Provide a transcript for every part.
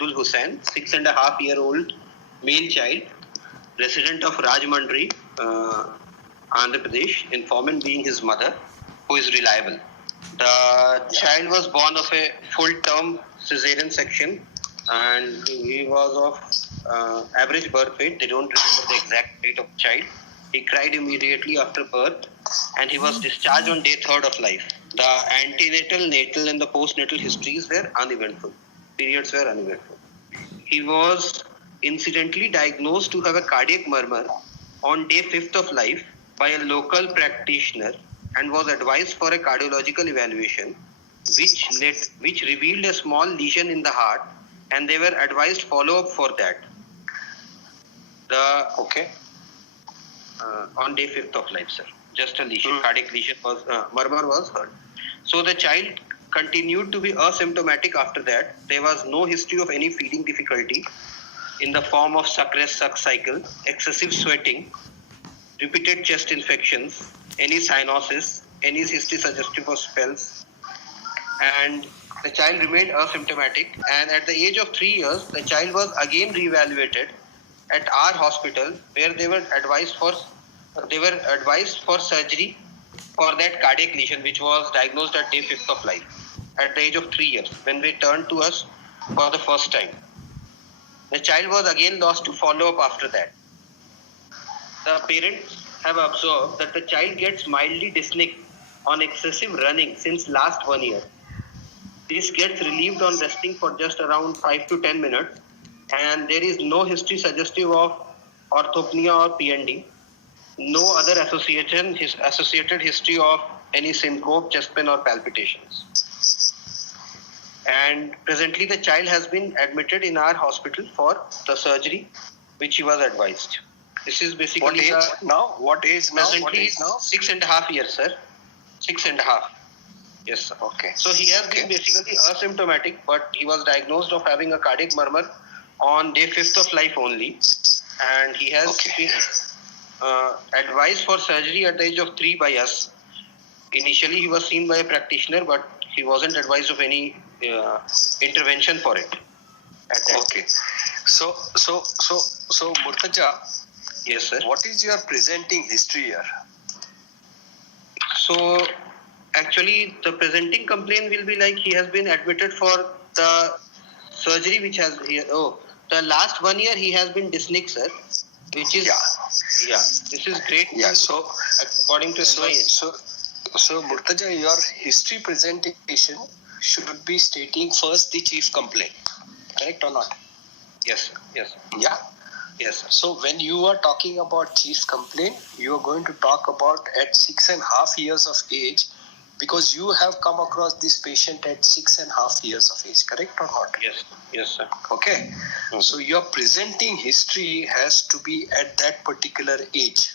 Abdul Hussain, 6.5-year-old male child, resident of Rajmundry, Andhra Pradesh, informant being his mother, who is reliable. The child was born of a full-term cesarean section, and he was of average birth weight. They don't remember the exact weight of the child. He cried immediately after birth, and he was discharged on day 3rd of life. The antenatal, natal, and the postnatal histories were uneventful. Periods were uneventful. He was incidentally diagnosed to have a cardiac murmur on day 5th of life by a local practitioner and was advised for a cardiological evaluation, which revealed a small lesion in the heart, and they were advised follow-up for that. On day 5th of life, sir. Just a lesion, cardiac lesion was, murmur was heard. So the child continued to be asymptomatic after that. There was no history of any feeding difficulty in the form of suck cycle, excessive sweating, repeated chest infections, any cyanosis, any history suggestive of spells, and the child remained asymptomatic. And at the age of 3 years, the child was again reevaluated at our hospital, where they were advised for surgery for that cardiac lesion, which was diagnosed at day 5th of life, at the age of 3 years, when they turned to us for the first time. The child was again lost to follow-up after that. The parents have observed that the child gets mildly dyspneic on excessive running since last 1 year. This gets relieved on resting for just around 5 to 10 minutes, and there is no history suggestive of orthopnea or PND. No other associated history of any syncope, chest pain, or palpitations. And presently, the child has been admitted in our hospital for the surgery, which he was advised. This is basically what age now? Presently, 6.5 years, sir. 6.5. Yes, sir. Okay. So he has been basically asymptomatic, but he was diagnosed of having a cardiac murmur on day 5th of life only, and he has been advised for surgery at the age of 3 by us. Initially, he was seen by a practitioner, but he wasn't advised of any intervention for it. Okay. So, Murtaja. Yes, sir. What is your presenting history here? So, actually, the presenting complaint will be like he has been admitted for the surgery, which has the last 1 year he has been dyspneic, sir, which is this is great. Yeah. So, according to so Murtaja, your history presentation should be stating first the chief complaint, correct or not? Yes, sir. Yes. Yeah. Yes, sir. So when you are talking about chief complaint, you are going to talk about at 6.5 years of age, because you have come across this patient at 6.5 years of age, correct or not? Yes. Yes, sir. Okay. Mm-hmm. So your presenting history has to be at that particular age.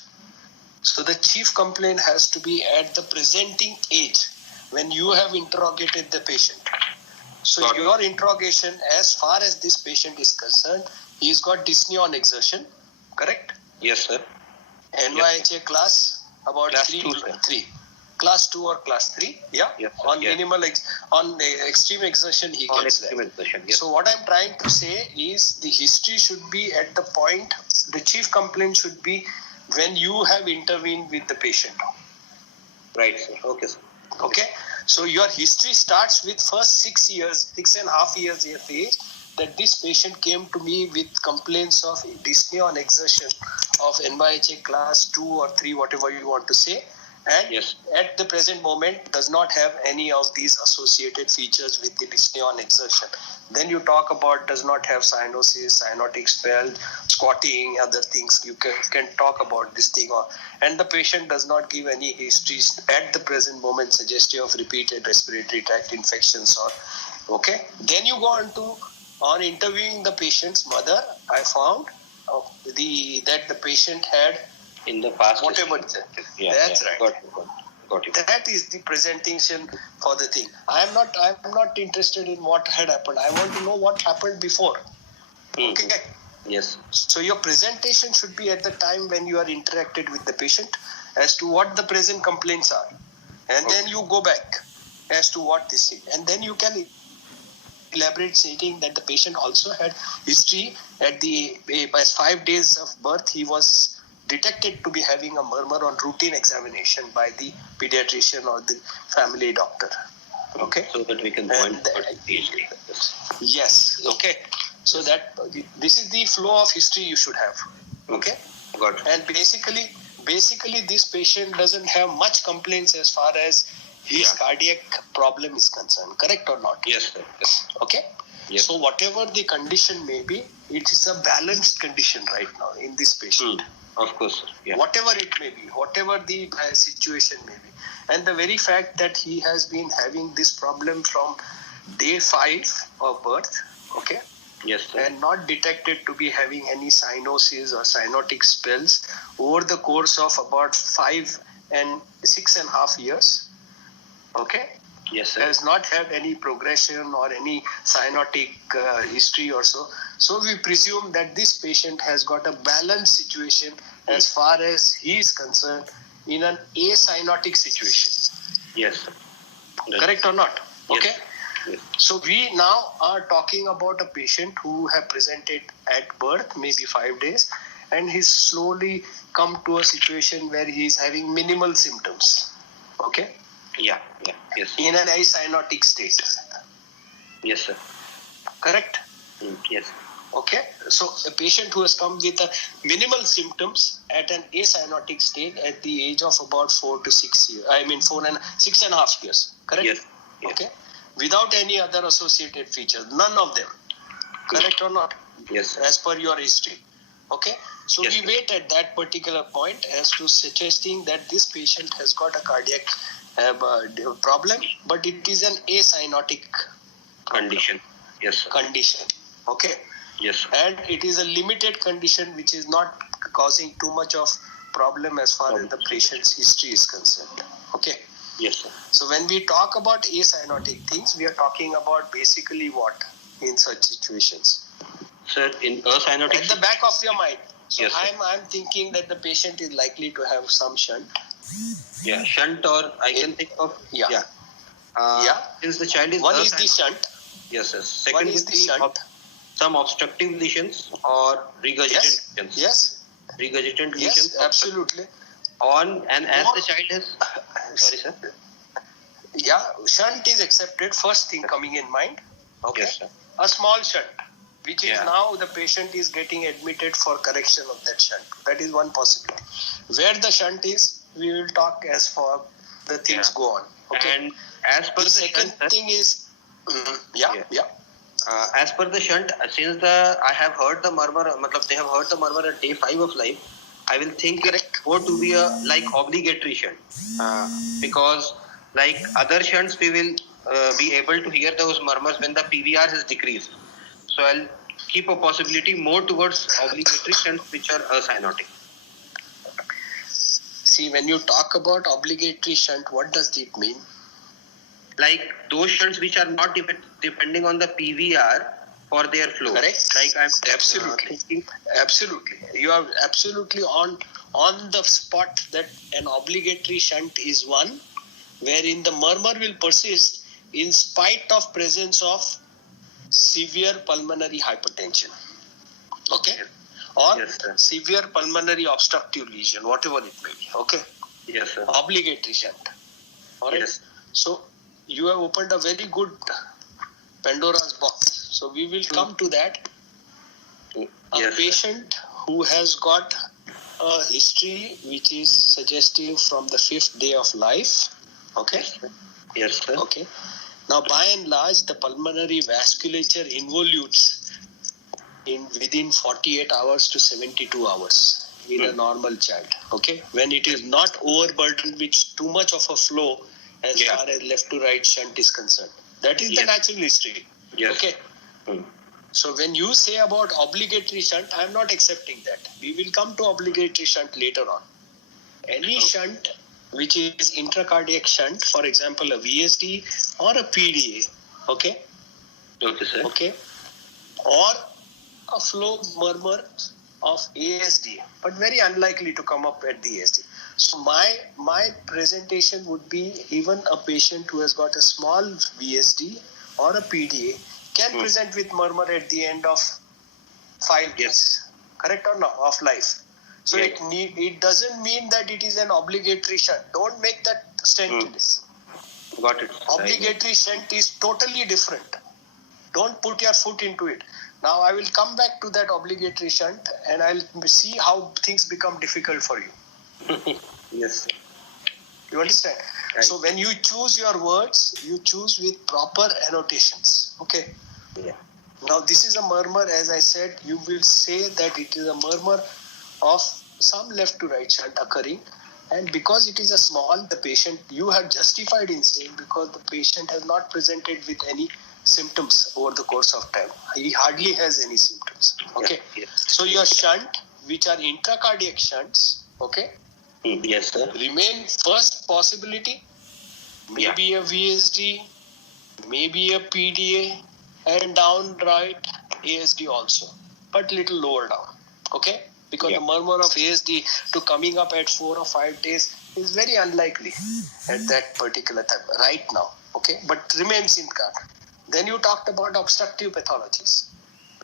So the chief complaint has to be at the presenting age when you have interrogated the patient. So your interrogation, as far as this patient is concerned, he's got dyspnea on exertion, correct? Yes, sir. NYHA class about class 3. Class 2 or class 3, yeah? Yes, sir. On minimal, on extreme exertion, he gets that. Exertion, yes. So what I'm trying to say is the history should be at the point, the chief complaint should be when you have intervened with the patient. Right, sir. Okay, sir. Okay. So your history starts with first 6.5 years of age, that this patient came to me with complaints of dyspnea on exertion of NYHA class 2 or 3, whatever you want to say. And at the present moment does not have any of these associated features with the dyspnea on exertion. Then you talk about does not have cyanosis, cyanotic spell, squatting, other things. You can talk about this thing. And the patient does not give any histories at the present moment suggestive of repeated respiratory tract infections. Okay. Then you go on interviewing the patient's mother. I found that the patient had in the past, whatever. That's right. Got it. That is the presentation for the thing. I am not interested in what had happened. I want to know what happened before. Okay. Yes. So your presentation should be at the time when you are interacted with the patient as to what the present complaints are, and then you go back as to what this is, and then you can elaborate stating that the patient also had history by 5 days of birth. He was detected to be having a murmur on routine examination by the pediatrician or the family doctor. Okay. So that we can point out easily. Yes. Okay. So that this is the flow of history you should have. Okay. Got it. And basically this patient doesn't have much complaints as far as his cardiac problem is concerned. Correct or not? Yes, sir. Yes. Okay. Yes. So whatever the condition may be, it is a balanced condition right now in this patient. Of course, sir. Yeah. Whatever it may be, whatever the situation may be. And the very fact that he has been having this problem from day 5 of birth, okay, Yes, sir. and not detected to be having any cyanosis or cyanotic spells over the course of about 5 and 6.5 years, okay, Yes, sir. has not had any progression or any cyanotic history or so. So we presume that this patient has got a balanced situation as far as he is concerned in an acyanotic situation. Yes, sir. Correct or not? Yes. Okay. Yes. So we now are talking about a patient who have presented at birth, maybe 5 days, and he's slowly come to a situation where he is having minimal symptoms. Okay. Yeah. Yes. In an acyanotic state. Yes, sir. Correct? Yes. Okay. So a patient who has come with a minimal symptoms at an acyanotic state at the age of about 4 to 6 years. 6.5 years. Correct? Yes. Yes. Okay. Without any other associated features. None of them. Correct or not? Yes, sir. As per your history. Okay. So Yes, we sir. wait at that particular point as to suggesting that this patient has got a cardiac problem, but it is an acyanotic Condition. Yes, sir. condition. Okay. Yes, sir. And it is a limited condition which is not causing too much of problem as far as the patient's history is concerned. Okay. Yes, sir. So when we talk about acyanotic things, we are talking about basically what in such situations? Sir, in acyanotic. At the back of your mind. So Yes, sir. I'm thinking that the patient is likely to have some shunt. Yeah, shunt, or I can think of. Yeah. Yeah. Since the child is One is the shunt. Yes, sir. One Second is is the shunt. some obstructive lesions or regurgitant lesions. Yes. Regurgitant Yes. lesions. Absolutely. And as Or- the child has. Sorry, sir. Yeah. Shunt is accepted. First thing coming in mind. Okay. Yes, sir. A small shunt, which is Yeah. now the patient is getting admitted for correction of that shunt. That is one possibility. Where the shunt is, we will talk as for the things Yeah. go on. Okay. And as per The the second shunt, sir, thing is, Yeah. As per the shunt, since I have heard the murmur, they have heard the murmur at day 5 of life, I will think Correct. it more to be a obligatory shunt, because like other shunts we will be able to hear those murmurs when the PVR has decreased. So I'll keep a possibility more towards obligatory shunts which are acyanotic. See, when you talk about obligatory shunt, what does it mean? Like those shunts which are not depending on the PVR for their flow. Correct. Like I'm Absolutely. thinking. Absolutely. You are absolutely on the spot that an obligatory shunt is one wherein the murmur will persist in spite of presence of severe pulmonary hypertension. Okay? Or Yes, sir. severe pulmonary obstructive lesion, whatever it may be. Okay? Yes, sir. Obligatory shunt. Alright? Yes. So you have opened a very good Pandora's box. So we will come to that. A Yes, sir. patient who has got a history which is suggestive from the 5th day of life. Okay. Yes, sir. Okay. Now, by and large, the pulmonary vasculature involutes within 48 hours to 72 hours in a normal child. Okay. When it is not overburdened with too much of a flow as Yeah. far as left to right shunt is concerned. That is the Yes. natural history. Yes. Okay. So when you say about obligatory shunt, I am not accepting that. We will come to obligatory shunt later on. Any shunt which is intracardiac shunt, for example, a VSD or a PDA, okay, Okay, sir. okay, or a flow murmur of ASD, but very unlikely to come up at the ASD. So my presentation would be even a patient who has got a small VSD or a PDA can present with murmur at the end of 5 days. Correct or not? Of life. So it doesn't mean that it is an obligatory shunt. Don't make that stent in this. Got it. Obligatory shunt is totally different. Don't put your foot into it. Now I will come back to that obligatory shunt and I'll see how things become difficult for you. Yes. You understand? Right. So when you choose your words, you choose with proper annotations. Okay. Yeah. Now this is a murmur, as I said, you will say that it is a murmur of some left to right shunt occurring, and because it is a small, the patient, you have justified in saying because the patient has not presented with any symptoms over the course of time. He hardly has any symptoms. Okay. Yes. So your shunt, which are intracardiac shunts, okay, Yes, sir. remain first possibility, maybe a VSD, maybe a PDA, and downright ASD also, but little lower down. Okay, because the murmur of ASD to coming up at 4 or 5 days is very unlikely at that particular time right now. Okay, but remains in card. Then you talked about obstructive pathologies.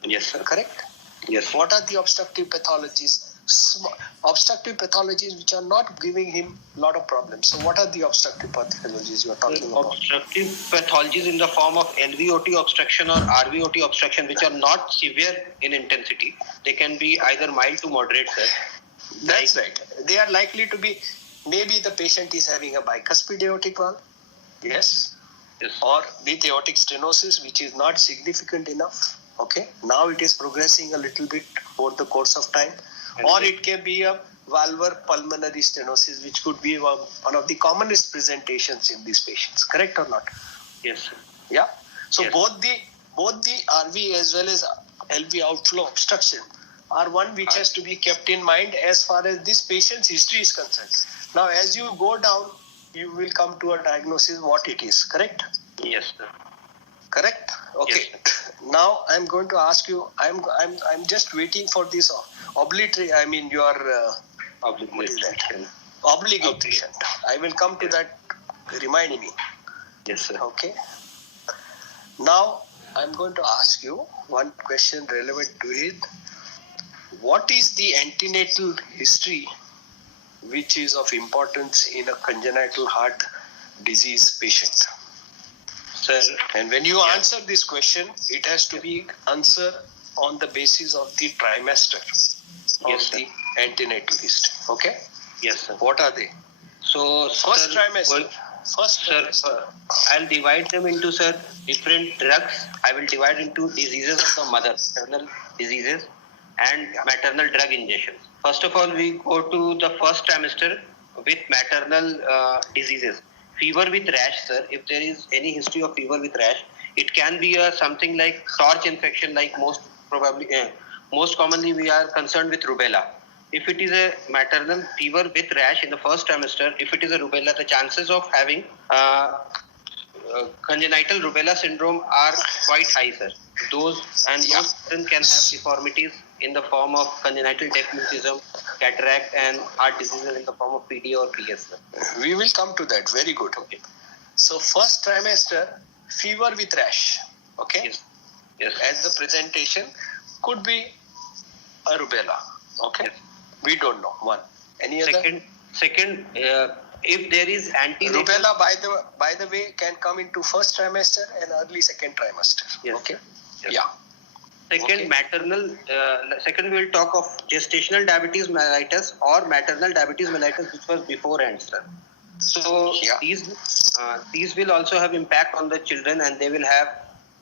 Yes, sir. Correct? Yes. What are the obstructive pathologies? Obstructive pathologies which are not giving him a lot of problems. So what are the obstructive pathologies you are talking about? Obstructive pathologies in the form of LVOT obstruction or RVOT obstruction, which are not severe in intensity. They can be either mild to moderate, sir. That's right. They are likely to be, maybe the patient is having a bicuspid aortic valve. Yes. Or with aortic stenosis, which is not significant enough. Okay. Now it is progressing a little bit over the course of time. Or it can be a valvular pulmonary stenosis, which could be one of the commonest presentations in these patients. Correct or not? Yes, sir. Yeah. So both the RV as well as LV outflow obstruction are one which has to be kept in mind as far as this patient's history is concerned. Now, as you go down, you will come to a diagnosis what it is. Correct? Yes, sir. Correct? Okay. Yes, now I'm going to ask you. I'm just waiting for this obligatory. I mean your obligatory shunt. I will come to that. Remind me. Yes, sir. Okay. Now I'm going to ask you one question relevant to it. What is the antenatal history which is of importance in a congenital heart disease patient? Sir, and when you answer this question, it has to be answered on the basis of the trimester of the antenatal history. Okay? Yes, sir. What are they? So, first trimester. Sir, I'll divide them into, sir, different drugs. I will divide into diseases of the mother, maternal diseases, and maternal drug injections. First of all, we go to the first trimester with maternal diseases. Fever with rash, sir. If there is any history of fever with rash, it can be something like torch infection, like most commonly we are concerned with rubella. If it is a maternal fever with rash in the first trimester, if it is a rubella, the chances of having congenital rubella syndrome are quite high, sir. Those children can have deformities in the form of congenital deaf mutism, cataract, and heart diseases in the form of PD or PS, sir. We will come to that. Very good. Okay. So first trimester, fever with rash. Okay. Yes. As the presentation could be a rubella. Okay. Yes. We don't know. One. Any other? Second, if there is antenatal... Rubella, by the way, can come into first trimester and early second trimester. Yes. Okay. Yes. Yeah. Second, maternal. Second, we will talk of gestational diabetes mellitus or maternal diabetes mellitus, which was beforehand, sir. So these will also have impact on the children, and they will have,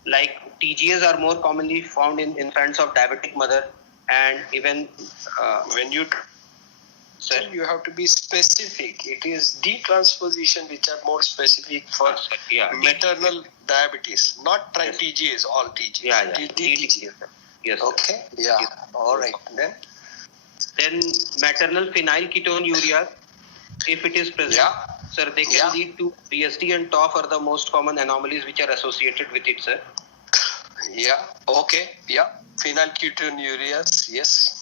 like, TGAs are more commonly found in infants of diabetic mother, and even when you you have to be specific. It is detransposition which are more specific for maternal diabetes, not TGAs, all TGAs. Yeah. DTGAs. Yes. Okay. Yeah. Yes. All right. Then maternal phenylketonuria, if it is present, sir, they can lead to BSD and TOF are the most common anomalies which are associated with it, sir. Yeah. Okay. Yeah. Phenylketonuria. Yes.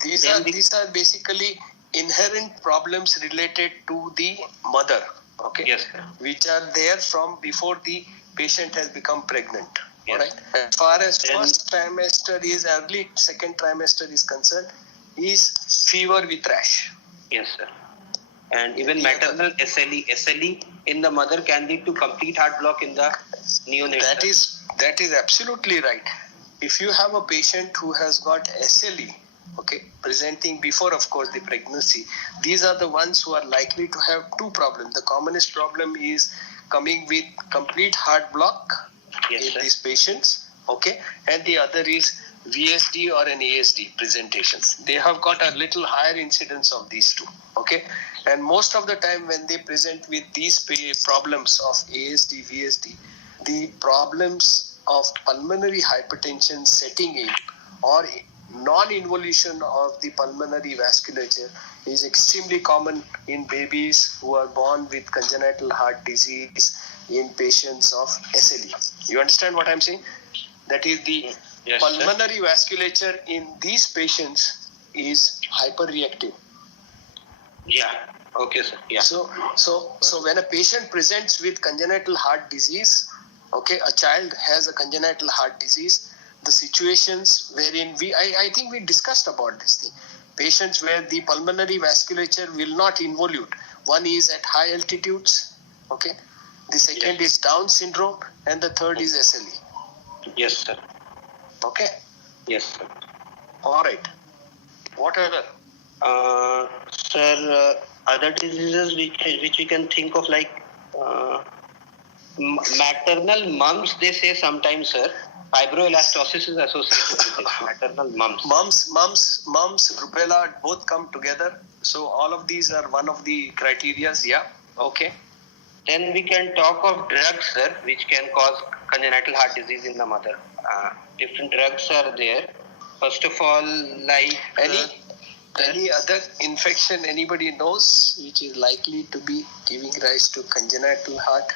These are basically inherent problems related to the mother. Okay. Yes, sir. Which are there from before the patient has become pregnant. Yes. All right. As far as Then- first trimester is early second trimester is concerned, is fever with rash. Yes, sir. And even Yeah. maternal SLE in the mother can lead to complete heart block in the neonate. That is absolutely right. If you have a patient who has got SLE, okay, presenting before, of course, the pregnancy, these are the ones who are likely to have two problems. The commonest problem is coming with complete heart block Yes, in sir. these patients, okay, and the other is VSD or an ASD presentations. They have got a little higher incidence of these two, okay, and most of the time when they present with these problems of ASD, VSD, the problems of pulmonary hypertension setting in or non-involution of the pulmonary vasculature is extremely common in babies who are born with congenital heart disease in patients of SLE. You understand what I'm saying? That is the Yes, pulmonary vasculature in these patients is hyperreactive. Yeah. Okay, sir. Yeah. So when a patient presents with congenital heart disease, okay, a child has a congenital heart disease, the situations wherein I think we discussed about this thing. Patients where the pulmonary vasculature will not involute. One is at high altitudes, okay. The second is Down syndrome, and the third is SLE. Yes, sir. Okay. Yes, sir. All right. What other? Sir, other diseases which we can think of, like maternal mumps, they say sometimes, sir. Fibroelastosis is associated with this, maternal mumps. Mumps, rubella, both come together. So all of these are one of the criterias. Yeah. Okay. Then we can talk of drugs, sir, which can cause congenital heart disease in the mother. Different drugs are there. First of all, like Any other infection anybody knows which is likely to be giving rise to congenital heart?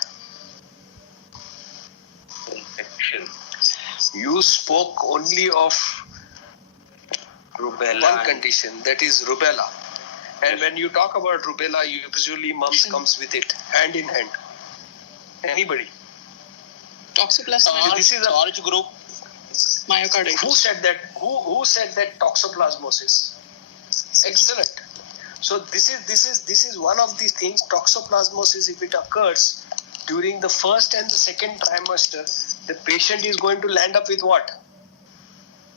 infection, You spoke only of rubella. one condition, that is rubella. And Yes. when you talk about rubella, usually mumps comes with it, hand in hand. Anybody? Toxoplasma. This is a- Large group. Myocarditis. Who said that? Who said that toxoplasmosis? Excellent. So this is one of these things. Toxoplasmosis, if it occurs during the first and the second trimester, the patient is going to land up with what?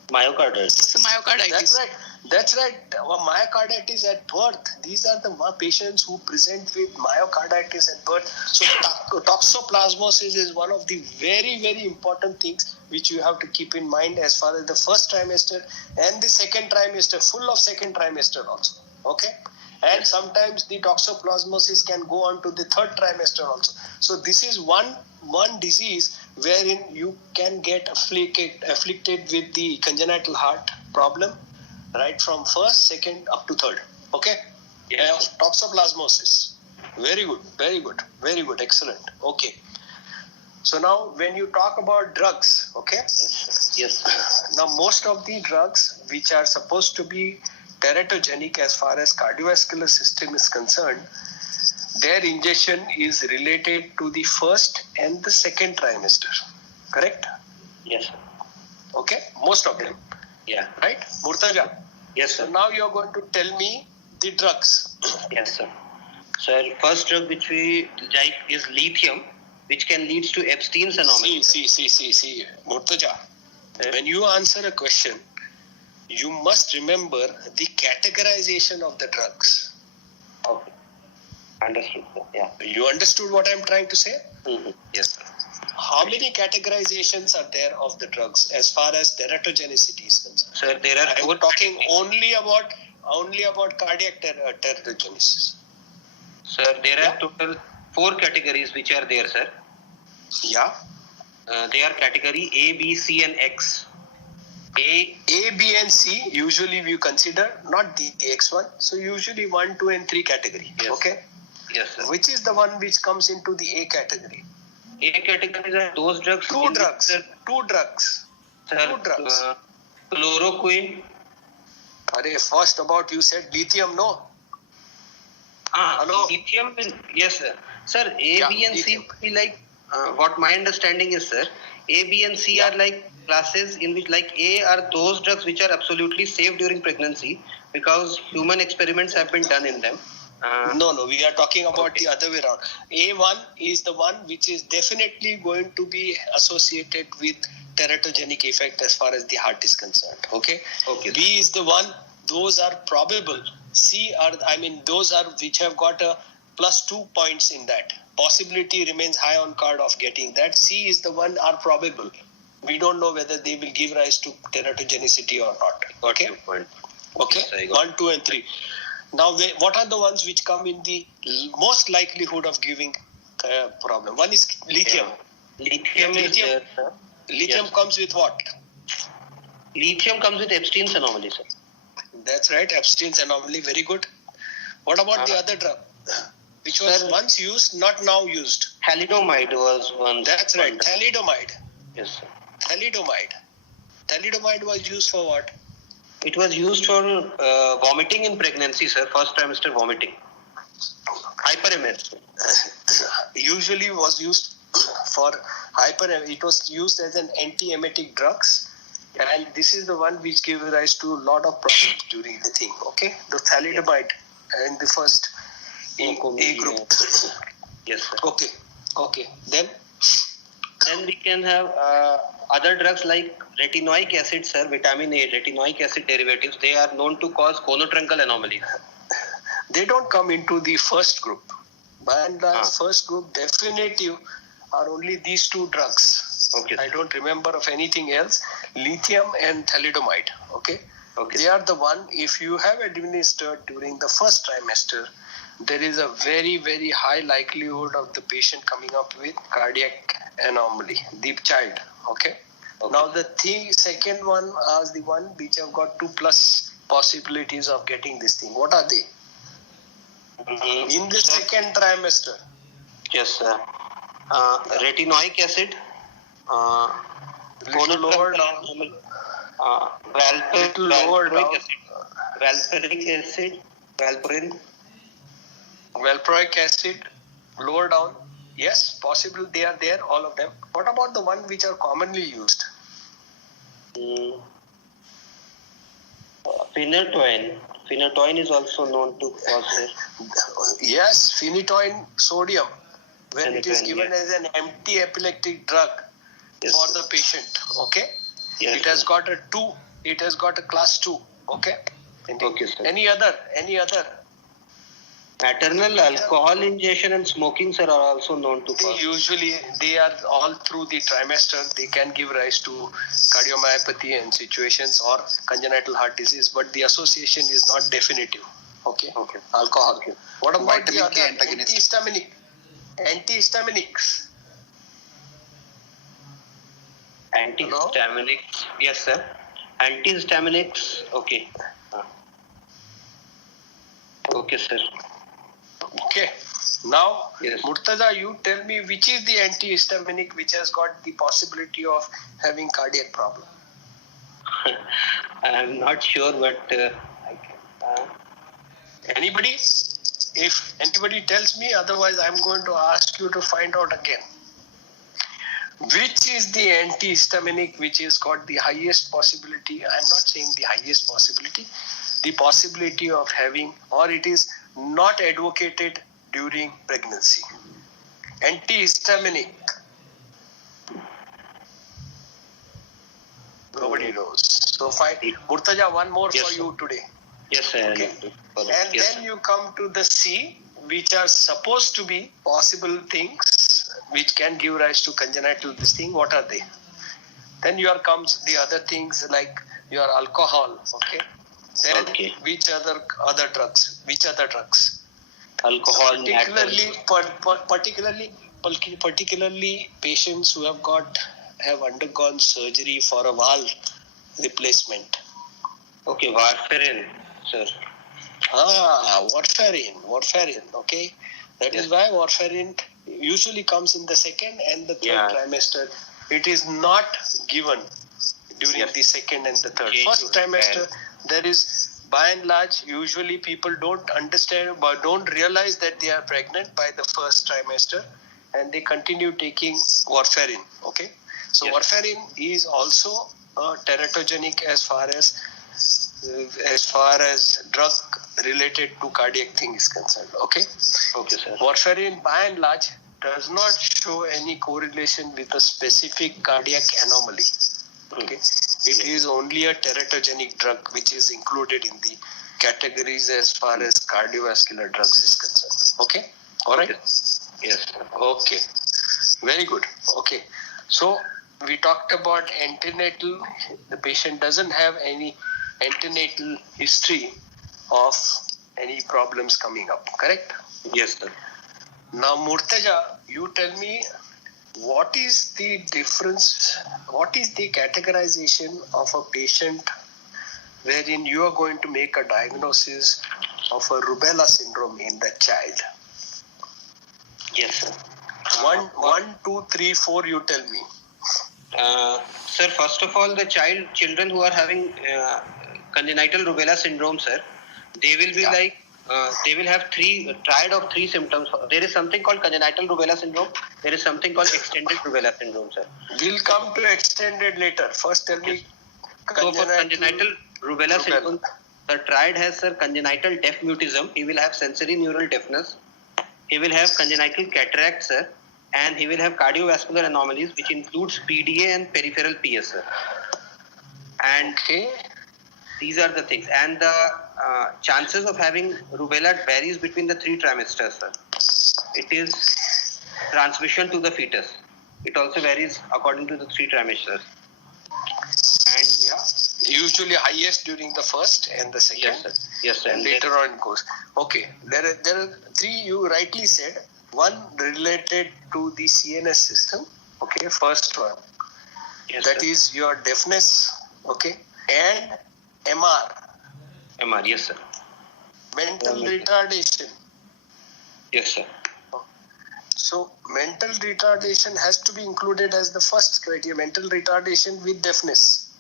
Myocarditis. So myocarditis. That's right. Myocarditis at birth. These are the patients who present with myocarditis at birth. So toxoplasmosis is one of the very, very important things which you have to keep in mind as far as the first trimester and the second trimester, full of second trimester also. Okay? And sometimes the toxoplasmosis can go on to the third trimester also. So this is one disease wherein you can get afflicted with the congenital heart problem right from first, second up to third. Okay? Yes. Toxoplasmosis. Very good, excellent. Okay. So now when you talk about drugs, okay? Yes. Now most of the drugs which are supposed to be teratogenic as far as cardiovascular system is concerned, their ingestion is related to the first and the second trimester. Correct? Yes. Okay? Most of them. Yeah. Right? Murtaja. Yes, So sir. now you are going to tell me the drugs. Yes, sir. Sir, first drug which we like is lithium, which can lead to Epstein's anomaly. See. Murtaja. When you answer a question, you must remember the categorization of the drugs. Okay. Understood, sir. Yeah. You understood what I'm trying to say? Mm-hmm. Yes, sir. How many categorizations are there of the drugs as far as teratogenicity is concerned? Sir, there are I'm four talking categories. only about cardiac teratogenesis. Sir, there Yeah. are total 4 categories which are there, sir. Yeah. They are category A, B, C, and X. A, B, and C usually we consider not the X one. So usually 1, 2, and 3 category. Yes. Okay. yes, sir. Which is the one which comes into the A category? A categories are those drugs. Two in which, drugs. Sir, Two drugs. sir, chloroquine. First about you said lithium, no? Hello? Lithium will, yes, sir. Sir, A, Yeah, B, and C lithium. will be like what my understanding is, sir, A, B, and C are like classes in which, like, A are those drugs which are absolutely safe during pregnancy because human experiments have been done in them. No, we are talking about Okay. the other way around. A1 is the one which is definitely going to be associated with teratogenic effect as far as the heart is concerned. Okay. Okay. B is the one, those are probable. C are, those are which have got a +2 points in that. Possibility remains high on card of getting that. C is the one are probable. We don't know whether they will give rise to teratogenicity or not. Got Okay. your point. Okay. Yes, I got 1, 2, and 3. Now, what are the ones which come in the most likelihood of giving problem? One is lithium. Lithium is Lithium. there, sir. Lithium Yes. comes with what? Lithium comes with Epstein's anomaly, sir. That's right, Epstein's anomaly. Very good. What about the other drug? Which was Sir, once used, not now used. thalidomide was one. That's right, one- thalidomide. Yes, sir. Thalidomide. Thalidomide was used for what? It was used for vomiting in pregnancy, sir. First trimester vomiting. Hyperemesis. Usually was used for it was used as an anti-emetic drugs, and this is the one which gave rise to a lot of problems during the thing. Okay, the thalidomide in the first A group. Yes, sir. Okay. Then Then we can have other drugs like retinoic acid, sir, vitamin A, retinoic acid derivatives. They are known to cause conotruncal anomalies. they don't come into the first group. By and large, Ah. first group definitive are only these two drugs. Okay. I don't remember of anything else. Lithium and thalidomide. Okay. Okay. They are the one, if you have administered during the first trimester, there is a very, very high likelihood of the patient coming up with cardiac anomaly, the child. Okay. Okay. Now the second one is the one which have got 2+ possibilities of getting this thing. What are they? Mhm. In the second trimester. Yes, sir. Retinoic acid, Little lower down. Little lower down. valproic acid, valproin. Valproic acid, lower down. Yes, possible they are there, all of them. What about the one which are commonly used? Mm. Phenytoin. Phenytoin is also known to cause Yes, phenytoin sodium. When it is Phenytoin, given yes. as an anti-epileptic drug Yes, for sir. the patient. Okay. Yes, It has sir. got a 2. It has got a class 2. Okay. Okay, sir. Any other? Maternal alcohol ingestion and smoking, sir, are also known to cause. Usually they are all through the trimester. They can give rise to cardiomyopathy and situations or congenital heart disease, but the association is not definitive. Okay. Okay. Alcohol. Okay. What about the Vitamin K other antagonist. antihistaminics? Antihistaminics. Yes, sir. Antihistaminics. Okay. Okay, sir. Okay. Now, Yes. Murtaza, you tell me which is the antihistaminic which has got the possibility of having cardiac problem. I'm not sure, but Anybody? If anybody tells me, otherwise I'm going to ask you to find out again. Which is the antihistaminic which has got the highest possibility? I'm not saying the highest possibility, the possibility of having, or it is not advocated during pregnancy. Antihistaminic. Nobody knows. So fine. Murtaza, one more Yes, for sir. you today. yes, sir. Okay. And Yes, then you come to the C, which are supposed to be possible things which can give rise to congenital this thing. What are they? Then here comes the other things like your alcohol. Okay. Then Okay. which other drugs? Which other drugs? Alcohol, Particularly patients who have undergone surgery for a valve replacement. Okay, warfarin, sir. Warfarin. Okay, that is Yes. why warfarin usually comes in the second and the third Yeah. trimester. It is not given during Yes. the second and the third. Okay. First trimester, there is, by and large, usually people don't understand but don't realize that they are pregnant by the first trimester, and they continue taking warfarin. Okay, so Yes. warfarin is also teratogenic as far as drug related to cardiac thing is concerned. Okay, Okay, sir. warfarin by and large does not show any correlation with a specific cardiac anomaly. Okay, it is only a teratogenic drug which is included in the categories as far as cardiovascular drugs is concerned. Okay, all right. Okay. Yes. Okay, very good. Okay, so we talked about antenatal. The patient doesn't have any antenatal history of any problems coming up, correct? Yes, sir. Now, Murtaja, you tell me what is the difference, what is the categorization of a patient wherein you are going to make a diagnosis of a rubella syndrome in the child? Yes, sir. One, two, three, four, you tell me. Sir, first of all, the children who are having congenital rubella syndrome, sir, they will be Yeah. they will have triad of three symptoms. There is something called congenital rubella syndrome. There is something called extended rubella syndrome, sir. We'll come to extended later. First, tell me. So for congenital rubella syndrome, the triad has, sir, congenital deaf mutism. He will have sensory neural deafness. He will have congenital cataract, sir, and he will have cardiovascular anomalies, which includes PDA and peripheral PS, sir. And Okay. these are the things. And the chances of having rubella varies between the 3 trimesters, sir. It is transmission to the fetus. It also varies according to the 3 trimesters. And Yeah. Usually highest during the first and the second. yes, sir. Yes, sir. And later on it goes. Okay, there are three you rightly said. One related to the CNS system. Okay, first one. Yes, That sir. is your deafness. Okay, and MR, MR, yes, sir. mental retardation. Yes, sir. So mental retardation has to be included as the first criteria. Mental retardation with deafness.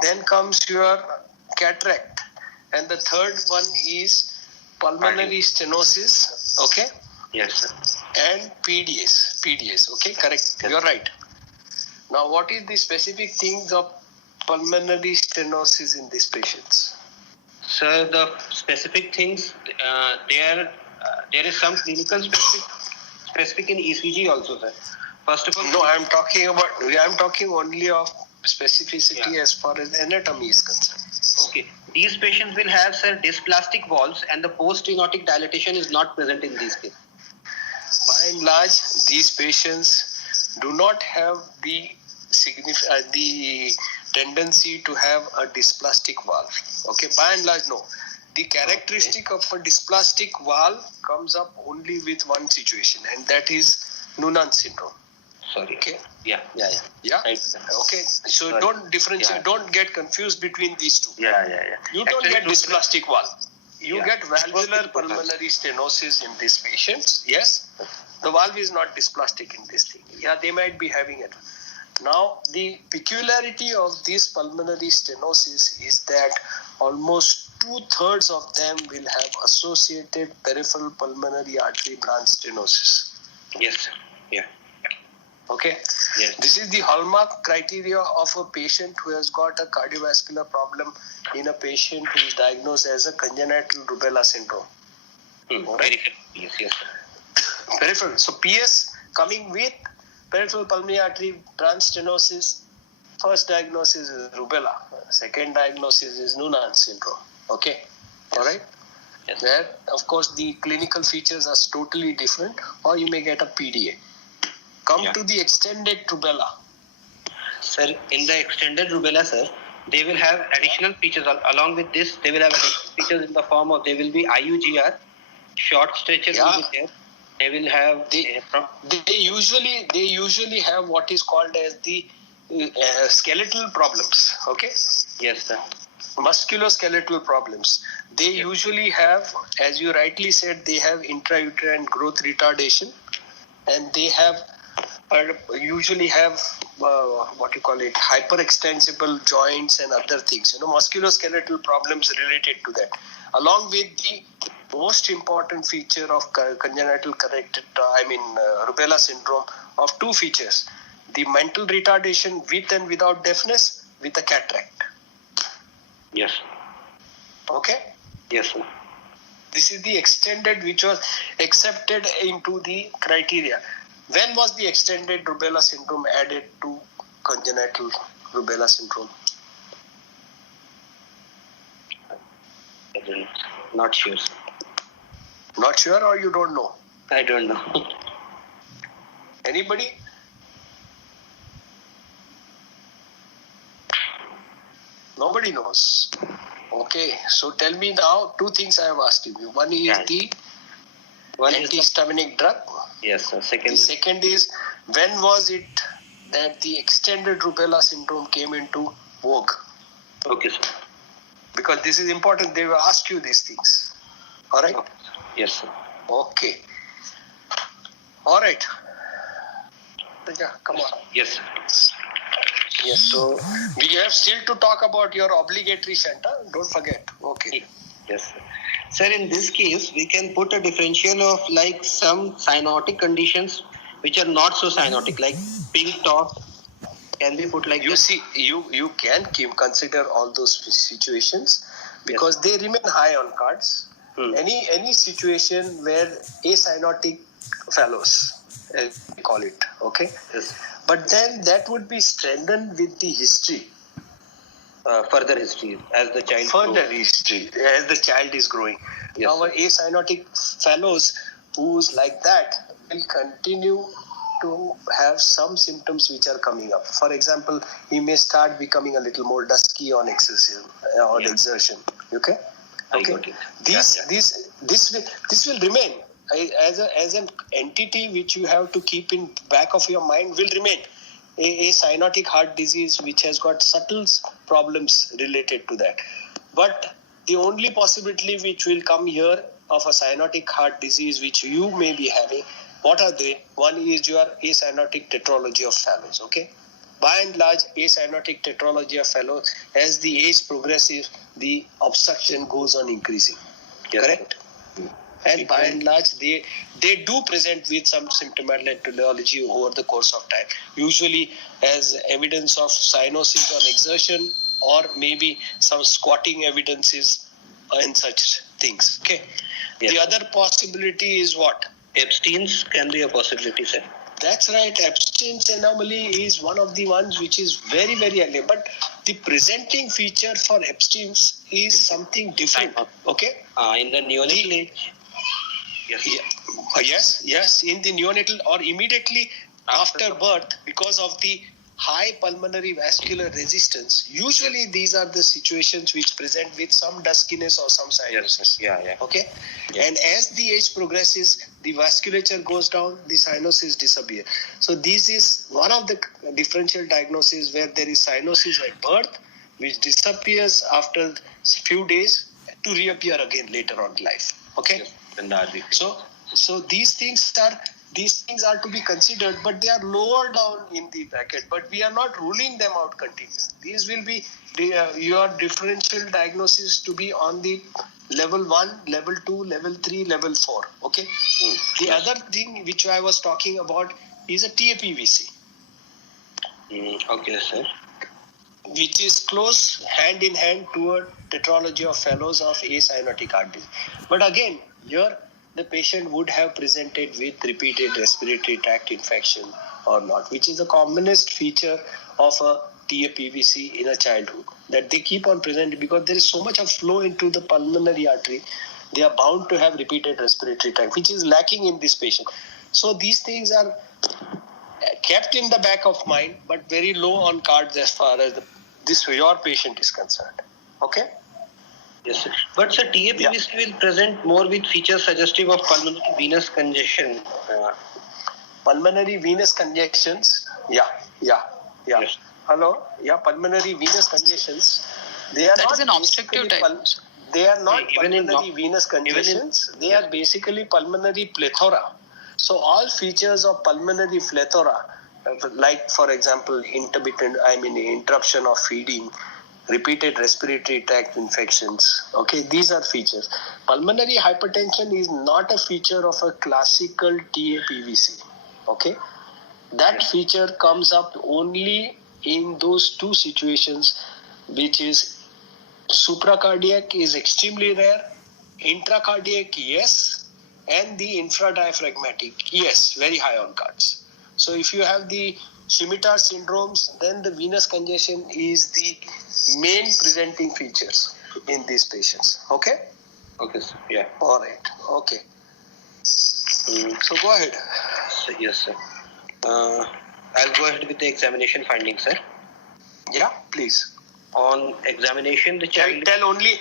Then comes your cataract, and the third one is pulmonary stenosis. Okay. Yes, sir. And PDS. Okay, correct. Yes. You're right. Now, what is the specific things of pulmonary stenosis in these patients? Sir, the specific things, there is some clinical specific in ECG also, sir. First of all, No, I'm talking only of specificity Yeah. as far as anatomy is concerned. okay, these patients will have, sir, dysplastic valves, and the post-stenotic dilatation is not present in these cases. By and large, these patients do not have the tendency to have a dysplastic valve. Okay, by and large, no. The characteristic of a dysplastic valve comes up only with one situation, and that is Noonan syndrome. Sorry. Okay. Yeah. Yeah. Right, sir. Okay. So Sorry. don't differentiate. Yeah. Don't get confused between these two. Yeah. You don't Actually, get dysplastic valve. You Yeah. get valvular pulmonary stenosis in these patients. Yes. The valve is not dysplastic in this thing. Yeah, they might be having it. Now, the peculiarity of this pulmonary stenosis is that almost 2/3 of them will have associated peripheral pulmonary artery branch stenosis. Yes, sir. Yeah. Okay. Yes. This is the hallmark criteria of a patient who has got a cardiovascular problem in a patient who is diagnosed as a congenital rubella syndrome. Very good. Yes, sir. Peripheral. So PS coming with peripheral pulmonary artery branch stenosis. First diagnosis is rubella. Second diagnosis is Noonan syndrome. Okay. All right. Yes. There, of course, the clinical features are totally different, or you may get a PDA. Come Yeah. to the extended rubella. Sir, in the extended rubella, sir, they will have additional features along with this. They will have additional features in the form of, they will be IUGR, short stretches Yeah. will be there. They will have They usually have what is called as the skeletal problems. Okay. yes, sir. Musculoskeletal problems. They usually have, as you rightly said, they have intrauterine growth retardation, and they have usually have what you call it, hyperextensible joints and other things. Musculoskeletal problems related to that, along with the most important feature of congenital rubella syndrome of two features: the mental retardation with and without deafness with a cataract. Yes. Okay. Yes, sir. This is the extended which was accepted into the criteria. When was the extended rubella syndrome added to congenital rubella syndrome? Not sure, sir. Not sure, or you don't know? I don't know. Anybody? Nobody knows. Okay, so tell me now two things I have asked you. One is the antihistaminic drug. Yes, sir. The second is, when was it that the extended rubella syndrome came into vogue? Okay, sir. Because this is important, they will ask you these things. All right? Yes, sir. Okay. All right. Yeah, come on. Yes, sir. Yes, so we have still to talk about your obligatory shunt. Don't forget. Okay. Yes, sir. Sir, in this case, we can put a differential of like some cyanotic conditions which are not so cyanotic, like pink top. Can we put like you that? see, you can consider all those situations because they remain high on cards. Any situation where acyanotic fellows, as we call it, okay? Yes. But then that would be strengthened with the history. Further history as the child History as the child is growing. Yes, Our acyanotic fellows who's like that will continue to have some symptoms which are coming up. For example, he may start becoming a little more dusky on exertion. Okay. I got it. This will remain as an entity which you have to keep in back of your mind will remain. A cyanotic heart disease which has got subtle problems related to that. But the only possibility which will come here of a cyanotic heart disease which you may be having, what are they? One is your acyanotic tetralogy of Fallot. Okay. By and large, acyanotic tetralogy of Fallot, as the age progresses, the obstruction goes on increasing. Yes, correct? And by and large, they do present with some symptomatology over the course of time. Usually as evidence of cyanosis on exertion, or maybe some squatting evidences and such things. Okay. Yes. The other possibility is what? Epstein's can be a possibility, sir. That's right. Epstein's anomaly is one of the ones which is very, very early. But the presenting feature for Epstein's is something different. Okay. In the neonatal age. Yes. Yes. In the neonatal or immediately after birth, because of the high pulmonary vascular resistance, usually these are the situations which present with some duskiness or some cyanosis. Yeah. Okay. Yeah. And as the age progresses, the vasculature goes down, the cyanosis disappear. So this is one of the differential diagnoses where there is cyanosis at birth, which disappears after few days to reappear again later on in life. Okay. So these things are to be considered, but they are lower down in the bracket. But we are not ruling them out continuously. These will be your differential diagnosis to be on the level 1, level 2, level 3, level 4. Okay. The other thing which I was talking about is a TAPVC. Okay, sir. Which is close hand in hand toward tetralogy of Fallot of acyanotic heart disease. But again, here the patient would have presented with repeated respiratory tract infection or not, which is the commonest feature of a TAPVC in a childhood, that they keep on presenting because there is so much of flow into the pulmonary artery. They are bound to have repeated respiratory tract, which is lacking in this patient. So these things are kept in the back of mind, but very low on cards as far as your patient is concerned. Okay. Yes, sir. But sir, TAPVC will present more with features suggestive of pulmonary venous congestion. Pulmonary venous congestions. Yes. Hello. Pulmonary venous congestions. They are That not is an obstructive type. They are not Even pulmonary venous congestions. They are basically pulmonary plethora. So all features of pulmonary plethora, like for example interruption of feeding, repeated respiratory tract infections. Okay, these are features. Pulmonary hypertension is not a feature of a classical TAPVC. Okay, that feature comes up only in those two situations, which is supracardiac is extremely rare, intracardiac yes, and the infradiaphragmatic yes, very high on cards. So if you have the Scimitar syndromes, then the venous congestion is the main presenting features in these patients. Okay? Okay, sir. Yeah. All right. Okay. So go ahead. So, yes, sir. I'll go ahead with the examination findings, sir. Yeah, please. On examination, the child... Tell only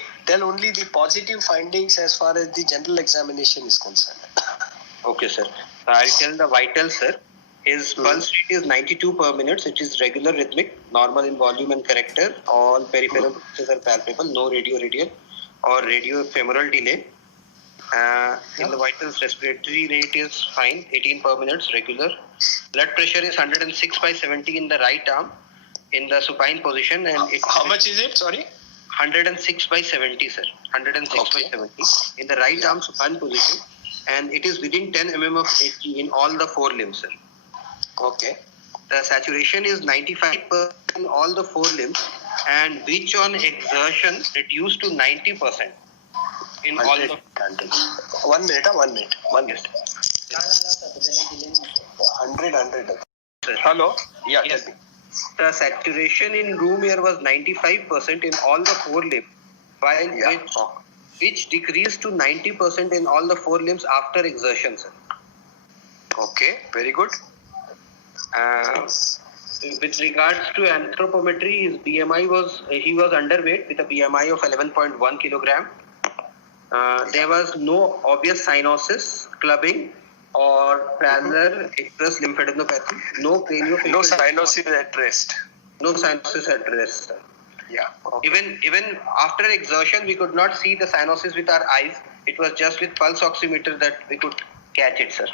the positive findings as far as the general examination is concerned. Okay, sir. I'll tell the vitals, sir. His pulse rate is 92 per minute. It is regular rhythmic, normal in volume and character. All peripheral pulses are palpable, no radial or radiofemoral delay. In the vitals, respiratory rate is fine, 18 per minute, regular. Blood pressure is 106/70 in the right arm, in the supine position. And How much is it? Sorry? 106/70, sir. 106/70 in the right arm supine position. And it is within 10 mm of Hg in all the four limbs, sir. Okay. The saturation is 95% in all the four limbs, and which on exertion reduced to 90% in all the... 1 minute. 1 minute. 100. Sir. Hello? Yeah, Yes. tell me. The saturation in room air was 95% in all the four limbs, while which decreased to 90% in all the four limbs after exertion, sir. Okay, very good. With regards to anthropometry, his BMI was, he was underweight with a BMI of 11.1 kilogram. There was no obvious cyanosis, clubbing, or planar express lymphadenopathy. No craniofacial. No cyanosis at rest. No cyanosis at rest, sir. Yeah. Okay. Even after exertion, we could not see the cyanosis with our eyes. It was just with pulse oximeter that we could catch it, sir.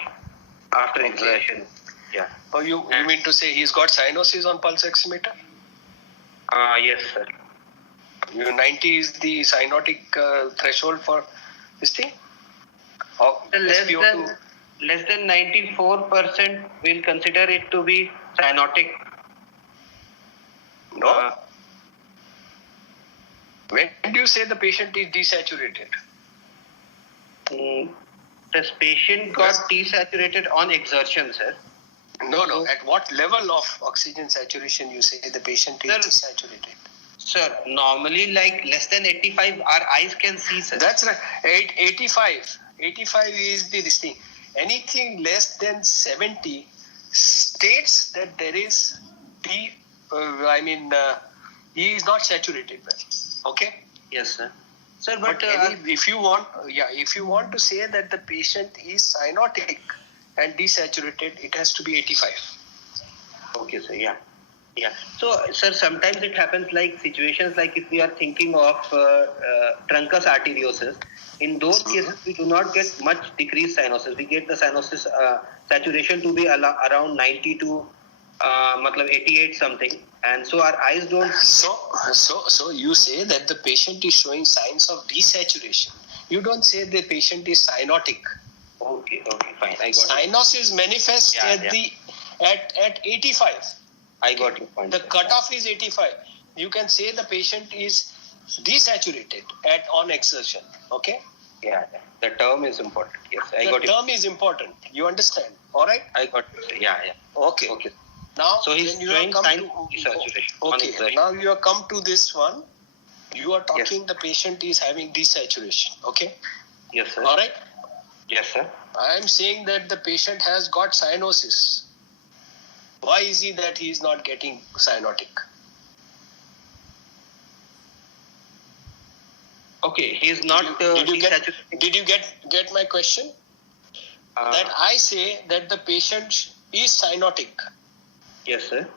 After exertion. Yeah. Oh, you mean to say he's got cyanosis on pulse oximeter? Yes, sir. 90 is the cyanotic threshold for this thing? Oh, Less than 94% will consider it to be cyanotic. No. When do you say the patient is desaturated? This patient got desaturated on exertion, sir. No. At what level of oxygen saturation you say the patient is desaturated? Sir, normally like less than 85, our eyes can see, sir. That's right. 85 is this thing. Anything less than 70 states that there is he is not saturated well. Okay? Yes, sir. Sir, but if you want to say that the patient is cyanotic and desaturated, it has to be 85. Okay, sir. Yeah. So, sir, sometimes it happens like situations like if we are thinking of truncus arteriosus, in those cases we do not get much decreased cyanosis. We get the cyanosis saturation to be around 90 to 88 something, and so our eyes don't. So you say that the patient is showing signs of desaturation. You don't say the patient is cyanotic. Okay, fine. I got cyanosis manifests at 85. I got your point. The cutoff is 85. You can say the patient is desaturated on exertion. Okay? Yeah. The term is important. Yes, I got it. The term is important. You understand? All right? I got it. Yeah. Okay. Now, so he's showing signs of desaturation. Okay. Now you have come to this one. You are talking the patient is having desaturation. Okay? Yes, sir. All right? Yes, sir. I am saying that the patient has got cyanosis. Why is he that he is not getting cyanotic? Okay, he is not. Did you get my question? That I say that the patient is cyanotic. Yes, sir.